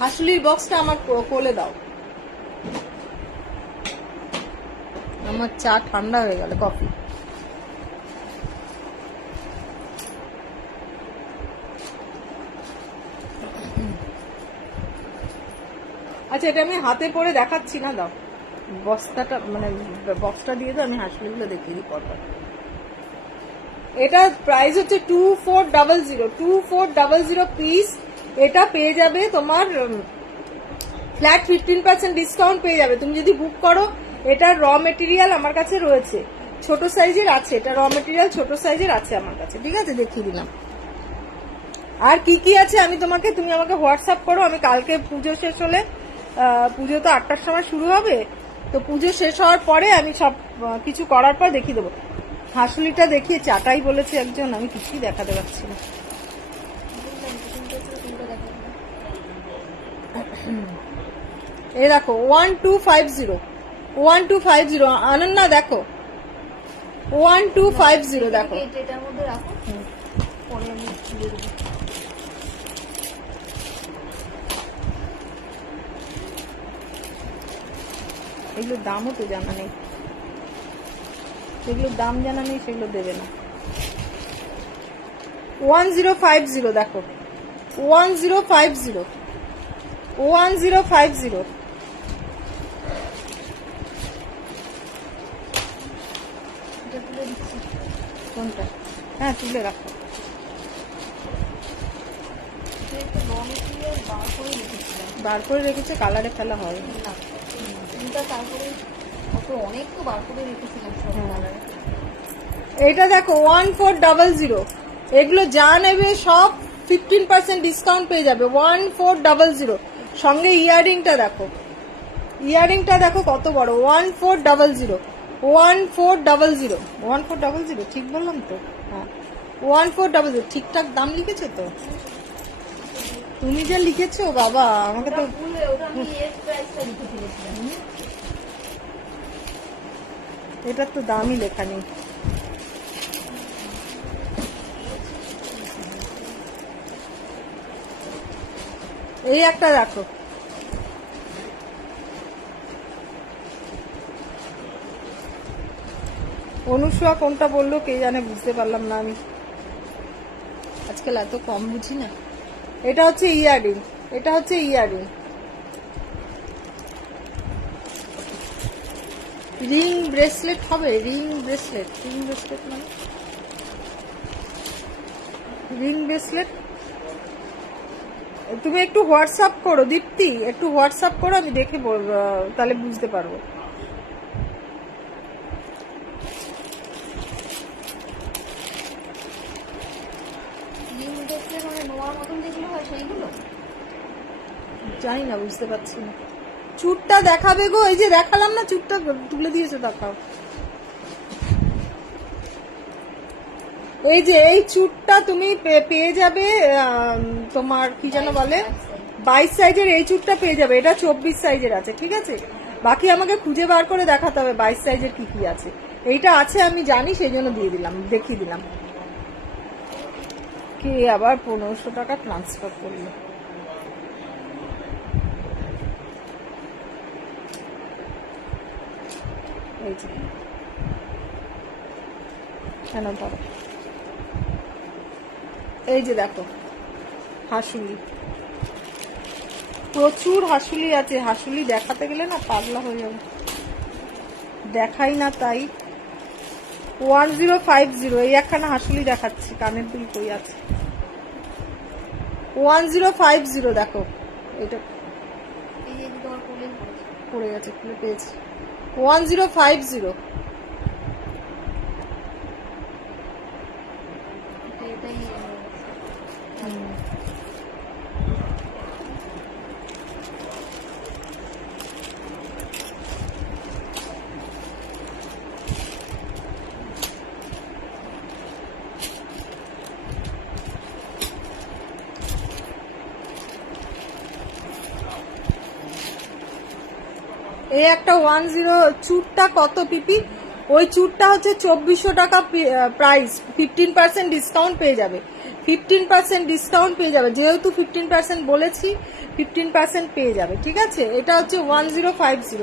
হাসুলির বক্সটা আমার কোলে দাও। আমার চা ঠান্ডা হয়ে গেল, কফি। আচ্ছা, এটা আমি হাতে পরে দেখাচ্ছি না, দাও বস্তাটা, মানে বক্সটা দিয়ে দাও, আমি হাসুলিগুলো দেখিয়ে দিই পরপর। এটা প্রাইস হচ্ছে 2400 পিস। এটা পেয়ে যাবে তোমার ফ্ল্যাট 15% ডিসকাউন্ট পেয়ে যাবে তুমি যদি বুক করো। এটা র মেটেরিয়াল আমার কাছে রয়েছে, ছোট সাইজের আছে, এটা র মেটেরিয়াল ছোট সাইজের আছে আমার কাছে, ঠিক আছে? দেখিয়ে দিলাম। আর কি কি আছে আমি তোমাকে, তুমি আমাকে হোয়াটসঅ্যাপ করো, আমি কালকে পুজো শেষ হলে, পুজো তো 8টার সময় শুরু হবে, তো পুজো শেষ হওয়ার পরে আমি সব কিছু করার পর দেখিয়ে দেবো। হাসুলিটা দেখিয়ে চাটাই বলেছে একজন, আমি কিছুই দেখাতে পারছি না। এই দেখো 1250 অনন্যা দেখো 1250 দেখো। এটার মধ্যে রাখো, পরে আমি খুলে দেবো। এগুলোর দামও তো জানা নেই, যেগুলোর দাম জানা নেই সেগুলো দেবে না। 1050 দেখো, 1050 এটা তুলে দিচ্ছি। কোনটা? হ্যাঁ, তুলে রাখো। এটা একটা র মেটেরিয়াল বার করে রেখেছিলাম। বার করে রেখেছে, কালারে ফেলা হয় না। না, এটা তারপরে অনেক তো বার করে রেখেছিলাম সব কালারে। এটা দেখো 1400, এগুলো যা নেবে সব 15% ডিসকাউন্ট পেয়ে যাবে। 1400 সঙ্গে ইয়াররিংটা দেখো, ইয়াররিংটা দেখো কত বড়। 1400 ঠিক বললাম তো? হ্যাঁ, 1400 ঠিকঠাক দাম লিখেছো তো? তুমি যা লিখেছো বাবা, আমাকে তো ভুল হয়ে ওটা আমি এর প্রাইসটা লিখে ফেলেছিলাম। এটার তো দামই লেখা নেই। এই একটা দেখো, অনুসুয়া কোনটা বললো কে জানে, বুঝতে পারলাম না আমি, আজকাল এত কম বুঝি না। এটা হচ্ছে ইয়াররিং, এটা হচ্ছে ইয়াররিং। রিং ব্রেসলেট হবে, রিং ব্রেসলেট মানে রিং ব্রেসলেট। তুমি একটু হোয়াটসঅ্যাপ করো দীপ্তি, একটু হোয়াটসঅ্যাপ করো, আমি দেখে তাহলে বুঝতে পারবো। রিং দেখতে মানে নোয়ার মতন যেগুলো হয় সেইগুলো। জানি না, বুঝতে পারছি না। চুটটা দেখাবে গো, এই যে দেখালাম না, চুটটা তুলে দিয়েছে, দেখাও। এই যে এই চুটটা তুমি পেয়ে যাবে, তোমার কি যেন বলে 22 সাইজের এই চুটটা পেয়ে যাবে। এটা 24 সাইজের আছে, ঠিক আছে? বাকি আমাকে খুঁজে বার করে দেখাতে হবে 22 সাইজের কি কি আছে। এইটা আছে আমি জানি, সেই জন্য দিয়ে দিলাম, দেখিয়ে দিলাম। কে আবার 1500 টাকা ট্রান্সফার করলো? এই যে কেন ধরো, এই যে দেখো হাসুলি, প্রচুর হাসুলি আছে। হাসুলি দেখাতে গেলে না পাগলা হয়ে যাবে, দেখাই না তাই। 1050 এই একখানা হাসুলি দেখাচ্ছি, কানের দুল কই আছে? 1050 দেখো, এটা এই যে তোমার কোলে পড়ে গেছে, খুলে পেয়েছি। 1050 এটাই এই একটা 10 চুটটা কত পিপি? ওই চুড়টা হচ্ছে 2400 টাকা প্রাইস, 15% ডিসকাউন্ট পেয়ে যাবে, 15% ডিসকাউন্ট পেয়ে যাবে, যেহেতু 15% বলেছি 15% পেয়ে যাবে, ঠিক আছে। এটা হচ্ছে 1050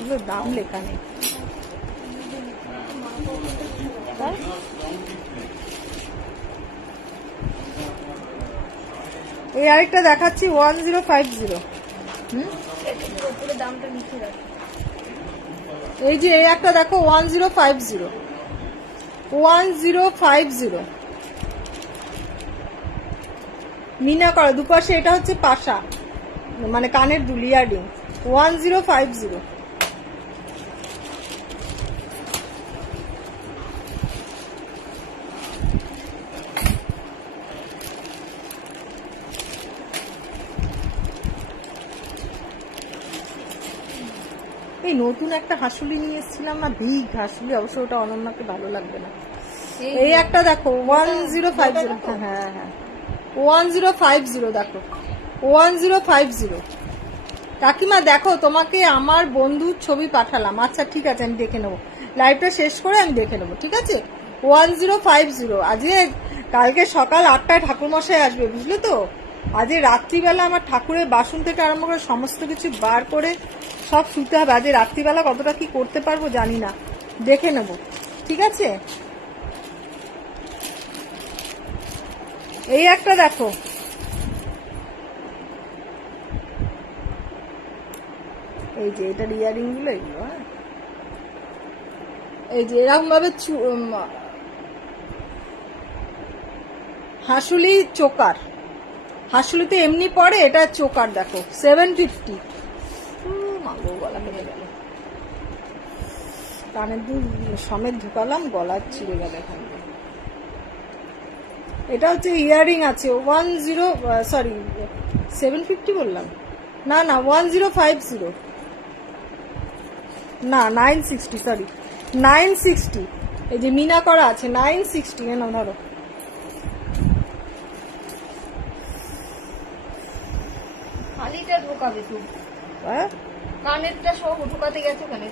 এগুলোর দাম লেখা নেই। তাই? এই আরেকটা দেখাচ্ছি 1050। উপরে দামটা লিখে রাখো। এই যে এই একটা দেখো 1050 মিনা করা দুপাশে, এটা হচ্ছে পাশা মানে কানের দুল ইয়াররিং 1050। এই নতুন একটা হাসুলি নিয়ে এসেছিলাম না, বিগ হাসুলি, অবশ্য ওটা অনন্যাকে ভালো লাগবে না। এই একটা দেখো 1050, হ্যাঁ হ্যাঁ 1050 দেখো 1050। কাকিমা দেখো তোমাকে আমার বন্ধুর ছবি পাঠালাম, আচ্ছা ঠিক আছে আমি দেখে নেবো, লাইভটা শেষ করে আমি দেখে নেবো, ঠিক আছে। 1050। আজকে কালকে সকাল 8টায় ঠাকুরমশাই আসবে, বুঝলে তো। আজকে রাত্রিবেলা আমার ঠাকুরের বাসন থেকে আরম্ভ করে সমস্ত কিছু বার করে সব শুতে হবে। আজকে রাত্রিবেলা কতটা কি করতে পারবো জানি না, দেখে নেব, ঠিক আছে। এই একটা দেখো, এই যে এটার ইয়ারিং গুলো এগুলো, হ্যাঁ এই যে এরকম ভাবে হাসুলি চোকার, হাসুলিতে এমনি পড়ে, এটা চোকার দেখো 750। মাগো গলা কেটে গেল, কানের দুল সমেত ঢুকালাম, গলা ছিঁড়ে গেল এখান থেকে। এটা হচ্ছে ইয়ারিং আছে 750 বললাম, না না 1050, না 960, সরি 960। এই যে মিনা করা আছে 960, না ধরো। খালিটা ঢোকাবে তুই, হ্যাঁ কানেরটা সব ঢোকাতে গেছে কেন?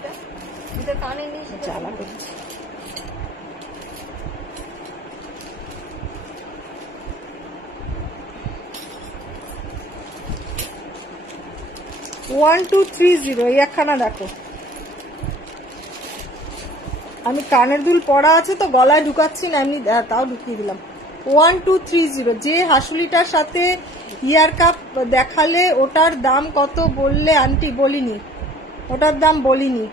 এটা কানে নিয়ে জ্বালা করছে। ওয়ান টু থ্রি জিরো এই একখানা দেখো, আমি কানের দুল পড়া আছে তো গলায় ঢুকাচ্ছি না, এমনি তাও ঢুকিয়ে দিলাম। 1230। যে হাসুলিটার সাথে ইয়ার কাপ দেখালে ওটার দাম কত বললে আন্টি? বলিনি, ওটার দাম বলিনি,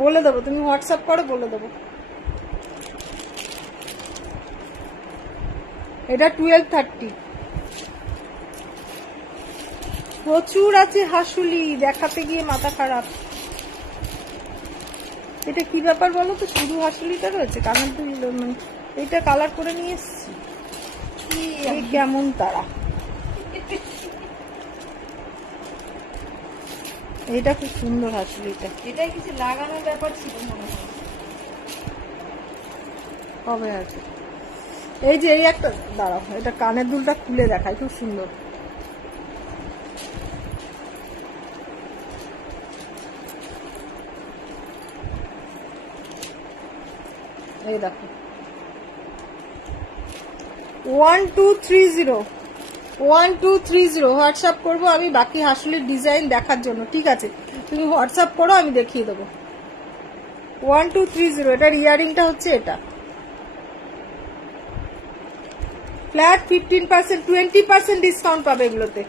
বলে দেবো, তুমি হোয়াটসঅ্যাপ করো বলে দেবো। এটা 1230। প্রচুর আছে হাসুলি, দেখাতে গিয়ে মাথা খারাপ। এটা কি ব্যাপার বলো তো, শুধু হাসুলিটা রয়েছে, কানের দুল মানে এইটা কালার করে নিয়ে এসছি, কেমন তারা। এটা খুব সুন্দর হাসুলিটা, এটাই কিছু লাগানোর ব্যাপার ছিল মনে হয়। কবে আছে? এই যে এই একটা দাঁড়াও, এটা কানের দুলটা খুলে দেখায়, খুব সুন্দর। এই দেখো 1230 হোয়াটসঅ্যাপ করবো আমি বাকি হাসুলির ডিজাইন দেখার জন্য, ঠিক আছে? তুমি হোয়াটসঅ্যাপ করো, আমি দেখিয়ে দেবো। 1230। এটার ইয়ারিংটা হচ্ছে এটা, ফ্ল্যাট 15%, 20% ডিসকাউন্ট পাবে এগুলোতে,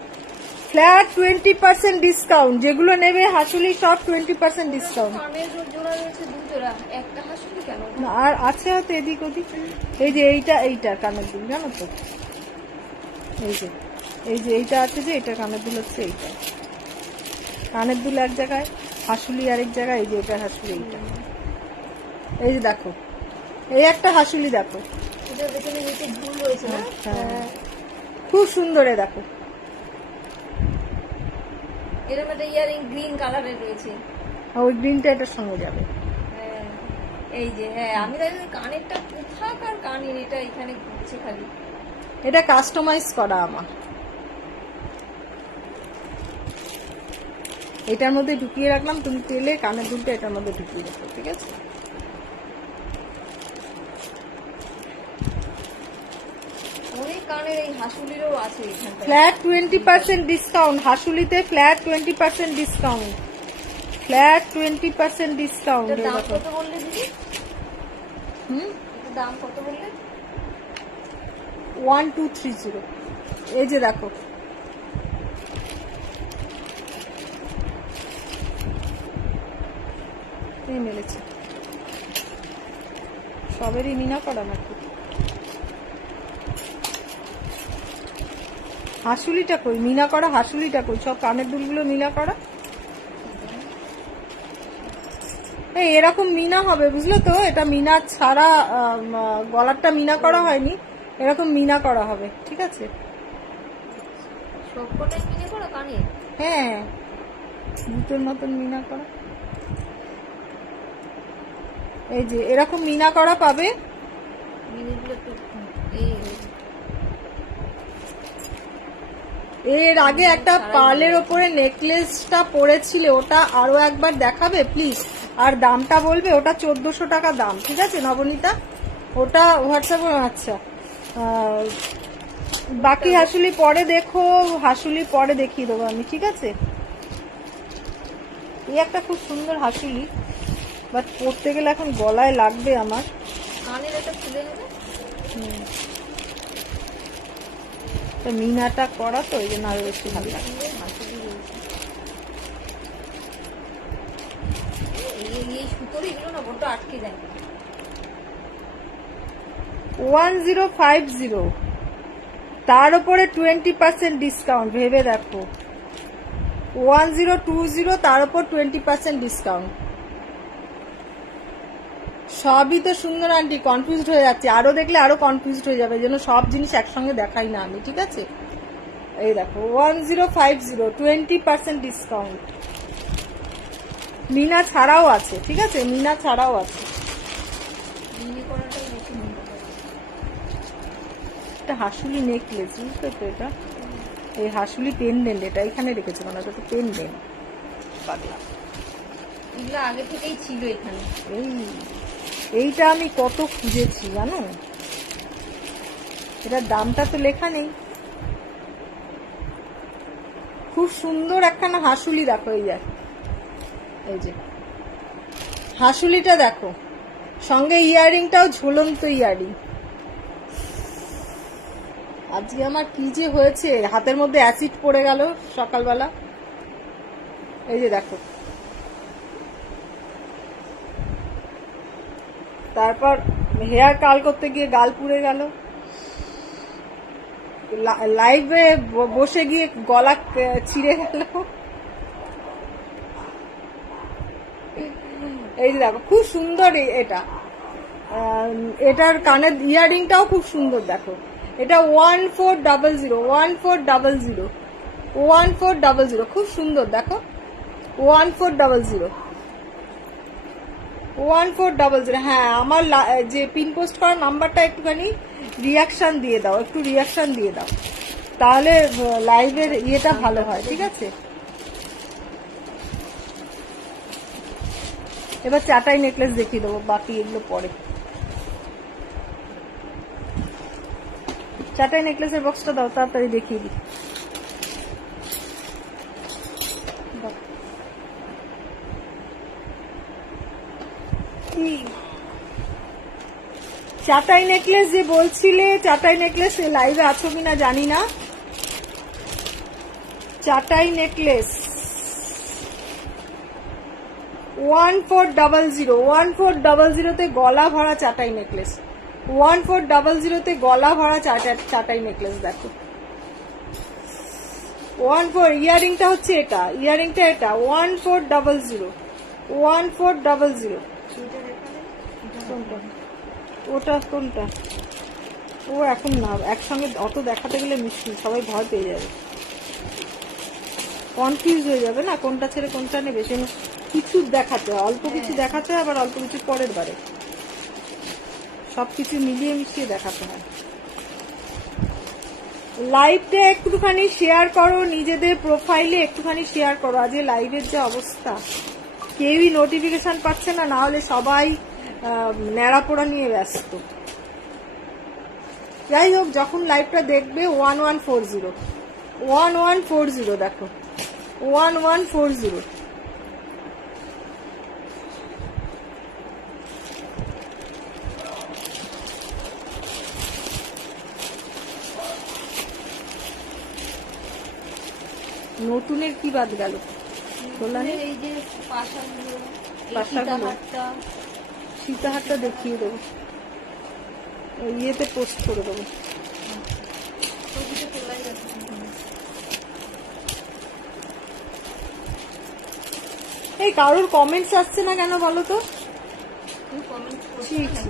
ফ্ল্যাট 20% ডিসকাউন্ট। যেগুলো নেবে হাসুলি সব 20% ডিসকাউন্ট। কানের জোড়া রয়েছে দু জোড়া, একটা হাসুলি কেন? আর আছে হয়তো এদিক ওদিক। এই যে এইটা কানের দুল, জানো তো, এই যে এইটা আছে, যে এটা কানের দুল হচ্ছে এইটা, কানের দুল এক জায়গায়, হাসুলি আরেক জায়গায়। এই যে এটা হাসুলি, এইটা এই যে দেখো, এই একটা হাসুলি দেখো, এটার পেছনে নিচে ঝুল রয়েছে না? হ্যাঁ খুব সুন্দর। দেখো এরকম একটা ইয়ারিং গ্রিন কালারের রয়েছে, ওই গ্রিনটা এটার সঙ্গে যাবে। হ্যাঁ এই যে, হ্যাঁ আমি তাই কানেরটা কোথাকার কানের, এটা এখানে ঘুরছে খালি। এটা কাস্টমাইজ করা আমার। এটার মধ্যে ঢুকিয়ে রাখলাম, তুমি তেলে কানের দুলটা এটার মধ্যে ঢুকিয়ে রাখো, ঠিক আছে? অনেক কানের এই হাসুলিরও আছে এখানটায়। ফ্ল্যাট 20% ডিসকাউন্ট, হাসুলিতে ফ্ল্যাট 20% ডিসকাউন্ট, ফ্ল্যাট 20% ডিসকাউন্ট। এটার দাম কত বললে দিদি? হুম, এটার দাম কত বললে? 1230। এই যে দেখো, এই মেলেছে, সবেরই মিনা করা নাকি? হাসুলিটা কই? মিনা করা হাসুলিটা কই? সব কানের দুলগুলো মিনা করা। এই এরকম মিনা হবে, বুঝলো তো? এটা মিনা ছাড়া, গলারটা মিনা করা হয়নি, এরকম মিনা করা হবে, ঠিক আছে? সবকটাই মিনে করো কানে? হ্যাঁ, জুতোর মতন মিনা করা। এই যে এরকম মিনা করা পাবে। মিনেগুলো একটু এই এর আগে একটা পার্লের ওপরে নেকলেসটা পরেছিলে, ওটা আরো একবার দেখাবে প্লিজ, আর দামটা বলবে। ওটা 1400 টাকা দাম, ঠিক আছে নবনীতা? ওটা হোয়াটসঅ্যাপে। আচ্ছা, বাকি হাসুলি পরে দেখো, হাসুলি পরে দেখিয়ে দেবো আমি, ঠিক আছে? এই একটা খুব সুন্দর হাসুলি, বাট পরতে গেলে এখন গলায় লাগবে আমার। কানের একটা খুলে নেবে। তো মিনাটা করা তো ওই জন্য আরো বেশি ভালো লাগে। হাসুলি রয়েছে। এই সুতোর এগুলো না বড্ড আটকে যায়। 1050, তার উপরে 20% ডিসকাউন্ট, ভেবে দেখো। 1020, তার উপর 20% ডিসকাউন্ট। সবই তো সুন্দর আন্টি, কনফিউজড হয়ে যাচ্ছে, আরো দেখলে আরো কনফিউজড হয়ে যাবে, এই জন্য সব জিনিস একসঙ্গে দেখাই না আমি, ঠিক আছে? এই দেখো 1050, 20% ডিসকাউন্ট। মিনা ছাড়াও আছে, ঠিক আছে? মিনা ছাড়াও আছে। মিনে করাটাই বেশি মনে হয়। এটা হাসুলি নেকলেস, বুঝতে তো? এটা এই হাসুলি পেন্ডেন্ট, এটা এখানে রেখেছে মানে এটা তো পেন্ডেন্ট। পাগলা, এগুলো আগে থেকেই ছিল এখানে। এইটা আমি কত খুঁজেছি জানো, এটার দামটা তো লেখা নেই। খুব সুন্দর একখানা হাসুলি দেখো, এই যে হাসুলিটা দেখো, সঙ্গে ইয়াররিংটাও ঝুলন্ত ইয়াররিং। আজকে আমার কি যে হয়েছে, হাতের মধ্যে অ্যাসিড পড়ে গেল সকালবেলা। এই যে দেখো, তারপর হেয়ার কাল করতে গিয়ে গাল পুড়ে গেল, লাইভে বসে গিয়ে গলা ছিঁড়ে গেল। এই যে দেখো, খুব সুন্দর এটা, এটার কানের ইয়াররিংটাও খুব সুন্দর দেখো। এটা 1400, 1400, 1400, খুব সুন্দর দেখো। 1400, 1400। হ্যাঁ, আমার যে পিন পোস্ট করার নাম্বারটা একটুখানি রিয়াকশন দিয়ে দাও, একটু রিয়াকশন দিয়ে দাও, তাহলে লাইভের ইয়েটা ভালো হয়, ঠিক আছে? এবার চাটাই নেকলেস দেখিয়ে দেবো, বাকি এগুলো পরে। চাটাই নেকলেসের বক্সটা দাও, তাড়াতাড়ি দেখিয়ে দিই। চাটাই নেকলেস যে বলছিলে, চাটাই নেকলেস লাইভে আছো কিনা জানি না। চাটাই নেকলেস 1400, 1400 গলা ভরা চাটাই নেকলেস, 1400 গলা ভরা চাটাই নেকলেস দেখো। 14, ইয়ারিংটা হচ্ছে এটা, ইয়ারিংটা এটা 1400, 1400। কোনটা? ওটা কোনটা? ও এখন না, একসঙ্গে অত দেখাতে গেলে মুশকিল, সবাই ভয় পেয়ে যাবে, কনফিউজ হয়ে যাবে না, কোনটা ছেড়ে কোনটা নেবে। সে কিছু দেখাতে হয়, অল্প কিছু দেখাতে হয়, আবার অল্প কিছু পরের বারে, সবকিছু মিলিয়ে মিশিয়ে দেখাতে হয়। লাইভটা একটুখানি শেয়ার করো, নিজেদের প্রোফাইলে একটুখানি শেয়ার করো। আজ লাইভের যে অবস্থা, কেউই নোটিফিকেশন পাচ্ছে না, না হলে সবাই ন্যাড়া পোড়া নিয়ে ব্যস্ত। যাই হোক, যখন লাইভটা দেখবে 1140 দেখো 1140। নতুনের কি বাদ গেল? কল্যাণী এই যে পাশাগুলো, এই পাশাগুলো? সীতাহারটা, সীতাহারটা দেখিয়ে দেবো, ওই ইয়েতে পোস্ট করে দেবো। ছবিটা তোলাই যাচ্ছে না। এই কারোর কমেন্টস আসছে না কেন বলো তো? তুমি কমেন্ট করছো ঠিক না?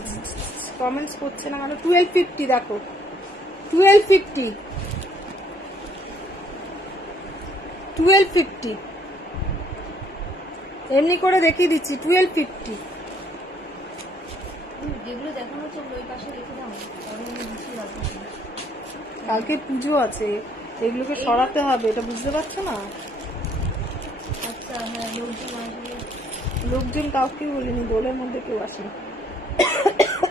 কমেন্টস করছে না কেন? 1250 দেখো 1250 এমনি করে দেখিয়ে দিচ্ছি 1250। যেগুলো দেখানো হচ্ছে ওই পাশে রেখে দাও, তাহলে আমি গুছিয়ে রাখবো। কালকে পুজো আছে, এগুলোকে সরাতে হবে, এটা বুঝতে পারছো না? আচ্ছা হ্যাঁ, লোকজন আসবে। লোকজন কাউকে বলিনি, দোলের মধ্যে কেউ আসেনি।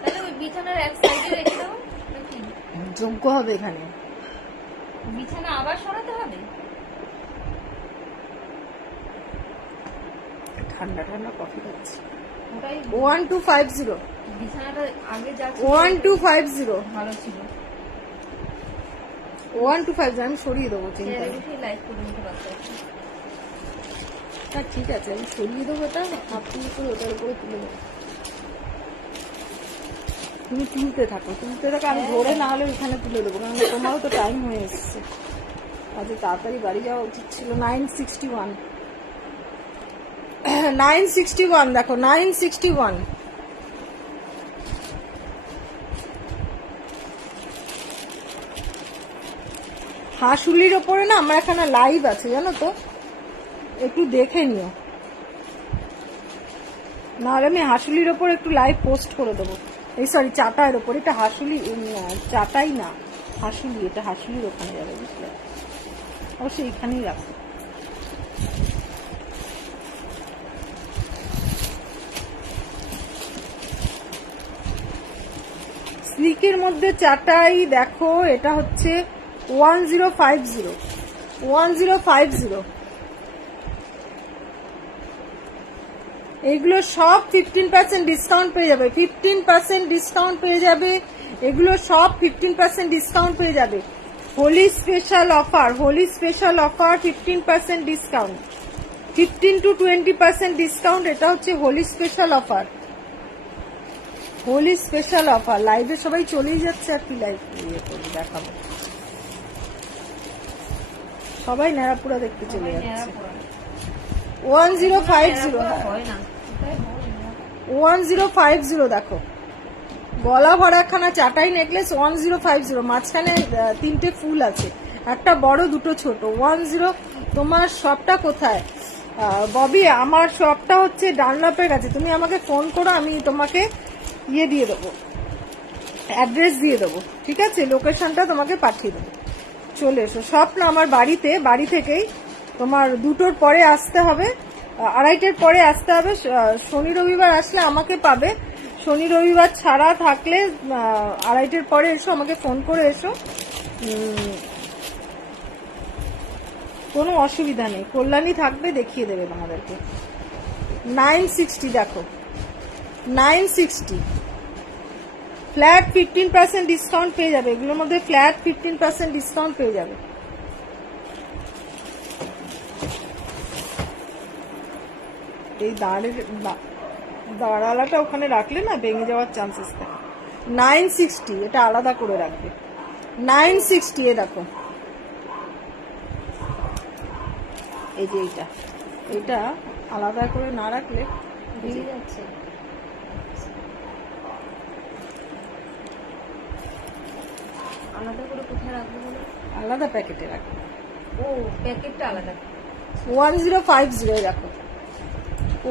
তাহলে ওই বিছানার এক সাইডে রেখে দাও নাকি? যোগ্য হবে এখানে। বিছানা আবার সরাতে হবে? ঠান্ডা ঠান্ডা কফি খাচ্ছি। ওটাই 1250 বিছানাটা আগে যা ছিল 1250 ভালো ছিল। 1250 আমি সরিয়ে দেবো, চিন্তা চেয়ারে নেই। উঠে লাইভ করে নিতে পারছো। হ্যাঁ ঠিক আছে, আমি সরিয়ে দেবো, এটা আপনি করে ওটার উপরে তুলে দেবো। তুমি তুলতে থাকো আমি ধরে না হলে ওখানে তুলে দেবো, কারণ তোমারও তো টাইম হয়ে এসছে, আজকে তাড়াতাড়ি বাড়ি যাওয়া উচিত ছিল। 961 961 দেখো 961। হাঁসুলির ওপরে না আমার এখানে লাইভ আছে জানো তো, একটু দেখে নিও, নাহলে আমি হাঁসুলির ওপর একটু লাইভ পোস্ট করে দেবো। এই সরি, চাটাইয়ের ওপর, এটা হাঁসুলি চাটাই না, হাঁসুলি, এটা হাঁসুলির ওখানে যাবে, বুঝলে? অবশ্যই এখানেই রাখো। স্লিকের মধ্যে চাটাই দেখো, এটা হচ্ছে 1050 এগুলো সব 15% ডিসকাউন্ট পেয়ে যাবে, 15% ডিসকাউন্ট পেয়ে যাবে, এগুলো সব 15% ডিসকাউন্ট পেয়ে যাবে। Holi special offer 15% discount, 15 to 20% discount. এটা হচ্ছে Holi special offer, Holi special offer. লাইভে সবাই চলেই যাচ্ছে, আর কি লাইভ ইয়ে করবো, দেখাবো। সবাই ন্যাড়াপুরা দেখতে চলে সবাই যাচ্ছে। ন্যাড়া পড়া। 1050 ন্যাড়া হ্যাঁ, পড়া হয় না। কোথায় হয় ন্যাড়া? 1050 দেখো, গলা ভরা একখানা চাটাই নেকলেস 1050, মাঝখানে তিনটে ফুল আছে, একটা বড় দুটো ছোট। 10। তোমার শপটা কোথায়? ববি, আমার শপটা হচ্ছে ডানলপের কাছে। তুমি আমাকে ফোন করো, আমি তোমাকে ইয়ে দিয়ে দেবো, অ্যাড্রেস দিয়ে দেবো, ঠিক আছে? লোকেশনটা তোমাকে পাঠিয়ে দেবো, চলে এসো। সব না আমার বাড়িতে, বাড়ি থেকেই তোমার 2টোর পরে আসতে হবে, 2:30-এর পরে আসতে হবে। শনি রবিবার আসলে আমাকে পাবে, শনি রবিবার ছাড়া থাকলে 2:30-এর পরে এসো, আমাকে ফোন করে এসো, কোনো অসুবিধা নেই। কল্যাণী থাকবে, দেখিয়ে দেবে তোমাদেরকে। 960 দেখো 960 ফ্ল্যাট 15% ডিসকাউন্ট পেয়ে যাবে, এগুলোর মধ্যে ফ্ল্যাট 15% ডিসকাউন্ট পেয়ে যাবে। এই দাঁড়ালাটা ওখানে রাখলে না ভেঙে যাওয়ার চান্সেস থাকে। 960 এটা আলাদা করে রাখবে, 960। এ দেখো, এই যে এটা আলাদা করে না রাখলে বেরিয়ে যাচ্ছে। আলাদা করে কোথায় রাখবো বলো? আলাদা প্যাকেটে রাখবে। ও প্যাকেটটা আলাদা। 1050 দেখো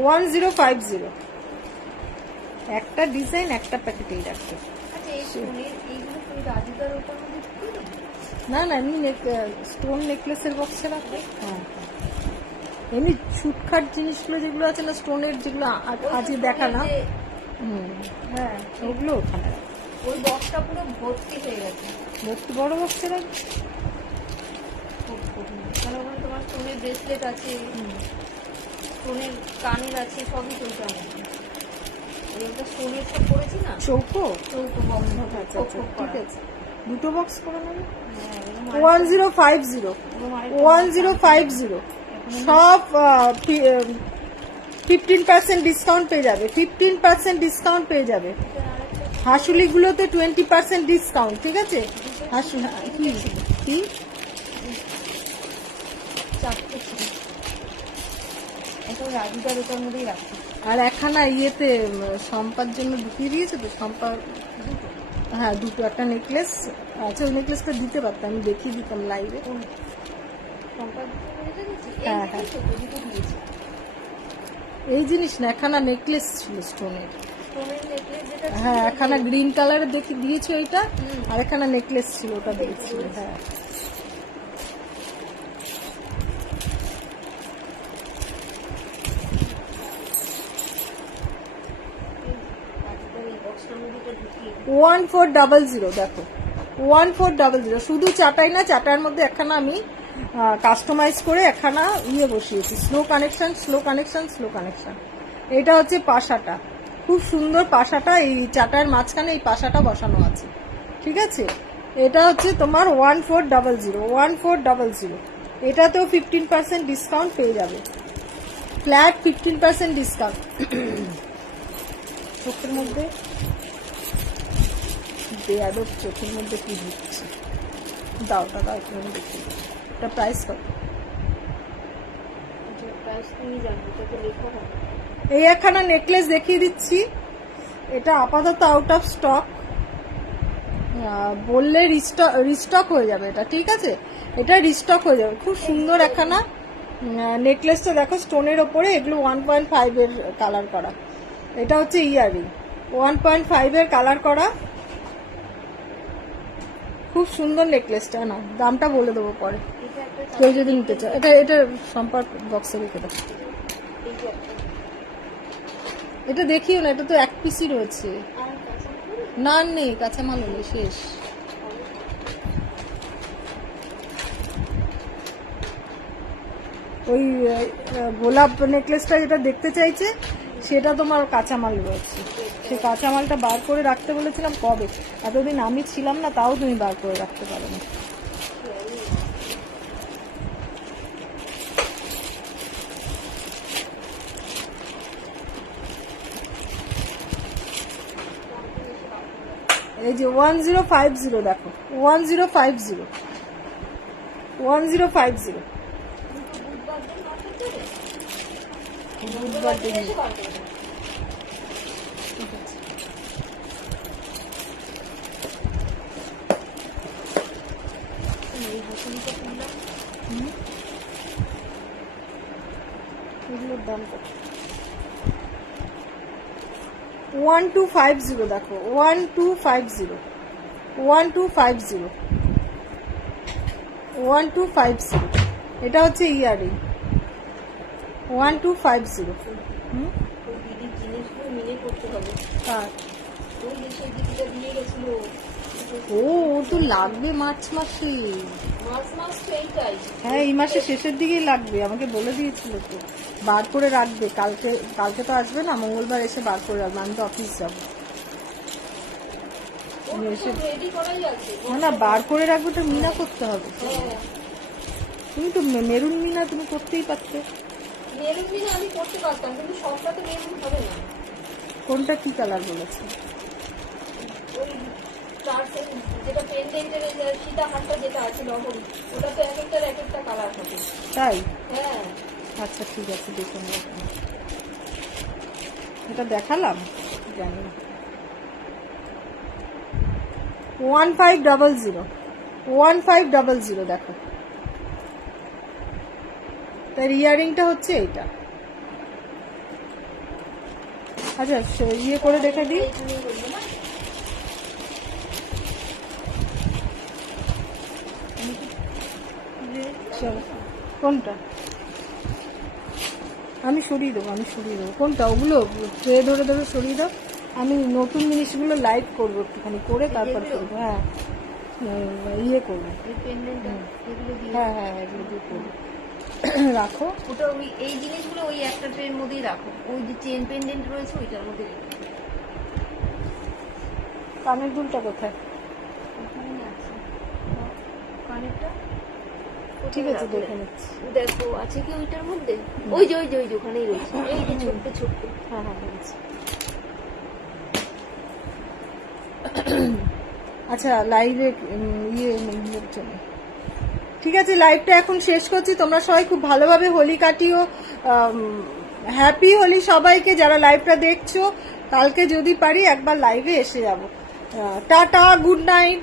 1050, একটা ডিজাইন একটা প্যাকেটেই রাখবে। আচ্ছা, এই স্টোনের এইগুলো তুমি রাজুদার ওটার মধ্যে ঢুকিয়ে দেবে? না না, এমনি স্টোন নেকলেসের বক্সে রাখবে। হ্যাঁ, এমনি ছুটখাট জিনিসগুলো যেগুলো আছে না স্টোনের, যেগুলো আজকে দেখা না, যে- হ্যাঁ, ওগুলো ওখানে রাখবে। ওই বক্সটা পুরো ভর্তি হয়ে গেছে। একটু বড় বক্সে রাখবে। কারণ ওখানে তোমার স্টোনের ব্রেসলেট আছে, স্টোনের কানের আছে, সবই চলছে আমার। এই একটা স্টোনের সব করেছি না, চৌকো, চৌকো বক্স। আচ্ছা আচ্ছা, ঠিক আছে, দুটো বক্স করে নেবে। হ্যাঁ, এরকম 1050, এরকম আরেকটা 1050, সব 15% ডিসকাউন্ট পেয়ে যাবে, 15% ডিসকাউন্ট পেয়ে যাবে। হাসুলিগুলোতে 20% ডিসকাউন্ট, ঠিক আছে? কি কি চারটে ছিল। এখন রাজুদার ওটার মধ্যেই রাখছি। আর একখানা ইয়েতে সম্পার জন্য ঢুকিয়ে দিয়েছে তো, সম্পার হ্যাঁ দুটো, একটা নেকলেস। আচ্ছা, ওই নেকলেসটা দিতে পারতাম, আমি দেখিয়ে দিতাম লাইভে। সম্পাদ দিতে দিয়েছি? হ্যাঁ, এই হ্যাঁ। তো দুটো দিয়েছি। এই জিনিস না, একখানা নেকলেস ছিল স্টোনের। স্টোনের নেকলেস যেটা ছিল, হ্যাঁ, একখানা গ্রিন কালারের দেখে দিয়েছে ওইটা, হুম। আর একখানা নেকলেস ছিল ওটা দিয়েছিল। হ্যাঁ, রাজুদার এই বক্সটার মধ্যে এটা ঢুকিয়ে 1400, দেখো 1400, শুধু চাটাই না, চাটার মধ্যে একখানা আমি কাস্টমাইজ করে একখানা ইয়ে বসিয়েছি, slow connection, slow connection, slow connection. এটা হচ্ছে পাশাটা, খুব সুন্দর পাশাটা, এই চাটার মাঝখানে এই পাশাটা বসানো আছে, ঠিক আছে? এটা হচ্ছে তোমার 1400, এটাতেও 15% ডিসকাউন্ট পেয়ে যাবে, ফ্ল্যাট 15% ডিসকাউন্ট। চোখের মধ্যে বেয়াদব, চোখের মধ্যে কি ঢুকছে, দাও দাও একটু দেখি, এটা প্রাইস কত? প্রাইস তুমি জানবে, এটা তো লেখা হবে। এই একখানা নেকলেস দেখিয়ে দিচ্ছি, এটা আপাতত আউট অফ স্টক, বললে রিস্টক হয়ে যাবে এটা, ঠিক আছে? এটা রিস্টক হয়ে যাবে, খুব সুন্দর একখানা নেকলেসটা দেখো, স্টোনের ওপরে, এগুলো 1.5 এর কালার করা। এটা হচ্ছে ইয়ারিং, 1.5 এর কালার করা, খুব সুন্দর নেকলেসটা। না, দামটা বলে দেবো পরে, এটা একটা কেউ যদি নিতে চায়। এটা এটা সম্পর্ক বক্সে রেখে দাও। এই যে একটা এটা দেখিও না, এটা তো এক পিসই রয়েছে, আর কাছে না নেই, কাঁচামাল নেই, শেষ। ওই গোলাপ নেকলেসটা যেটা দেখতে চাইছে সেটা তোমার কাঁচামাল রয়েছে, সে কাঁচামালটা বার করে রাখতে বলেছিলাম কবে, এতদিন আমি ছিলাম না, তাও তুমি বার করে রাখতে পারো না। এই যে 1050, দেখো 1050, 1050, বুধবার দিন মার্কেট যাবে, বুধবার দিন। এসে বার করে দেবে। ঠিক আছে। এই হাসুলিটা কিনলাম, এগুলোর দাম কত? 1250, দেখো 1250, 1250, 1250, এটা হচ্ছে ইয়ারিং 1250। হুম, ওই দিদির জিনিসগুলো মিলে করতে হবে। আর ওই যে সেই দিদিটা দিয়ে গেছিল, ও তো লাগবে মার্চ মাসে। মাস তো এইটাই। হ্যাঁ, এই মাসের শেষের দিকেই লাগবে, আমাকে বলে দিয়েছিল তো, বার করে রাখবে। কালকে কালকে তো আসবে না, মঙ্গলবার এসে বার করে রাখবে, আমি তো অফিস যাবো। তুমি এসে রেডি করাই আছে। না না, বার করে রাখবে, তো মিনা করতে হবে। হ্যাঁ, তুমি তো মেরুন মিনা তুমি করতেই পারতে। মেরুন দিনে আমি করতে পারতাম, কিন্তু সবটাতে মেরুন হবে না। কোনটা কি কালার বলেছে? ওই চার সেট যেটা পেন্ডেন্টের সীতা হাটটা যেটা আছে লবণ, ওটা তো এক একটা কালার হবে। তাই? হ্যাঁ, আচ্ছা ঠিক আছে, দেখে নেব। এটা দেখালাম, জানি না। 1500, 1500, দেখো, তার ইয়ারিংটা হচ্ছে এইটা। আচ্ছা, ইয়ে করে দেখে দিই, এইখানেই বলবো না। চলো কোনটা আমি সরিয়ে দেবো কোনটা ওগুলো ট্রে ধরে ধরে সরিয়ে দাও আমি নতুন জিনিসগুলো লাইভ করবো একটুখানি করে তারপর যেগুলো? করবো হ্যাঁ ইয়ে করবো এই পেন্ডেন্টটা এগুলো দিয়ে হ্যাঁ হ্যাঁ এগুলো দিয়ে করবো রাখো ওটা ওই এই জিনিসগুলো ওই একটা ট্রের মধ্যেই রাখো, ওই যে চেন পেন্ডেন্ট রয়েছে ওইটার মধ্যে রেখো। কানের দুলটা কোথায় ওখানে আছে কানেরটা, ঠিক আছে দেখে নিচ্ছি দেখো আছে কি ওইটার মধ্যে, ওই যে ওখানেই রয়েছে, এই যে ছোট্ট ছোট্ট। হ্যাঁ হ্যাঁ দেখেছি আচ্ছা লাইভে ইয়ে নেই জন্য ঠিক আছে লাইভটা এখন শেষ করছি তোমরা সবাই খুব ভালোভাবে হোলি কাটিও হ্যাপি হোলি সবাইকে যারা লাইভটা দেখছো কালকে যদি পারি একবার লাইভে এসে যাবো টাটা গুড নাইট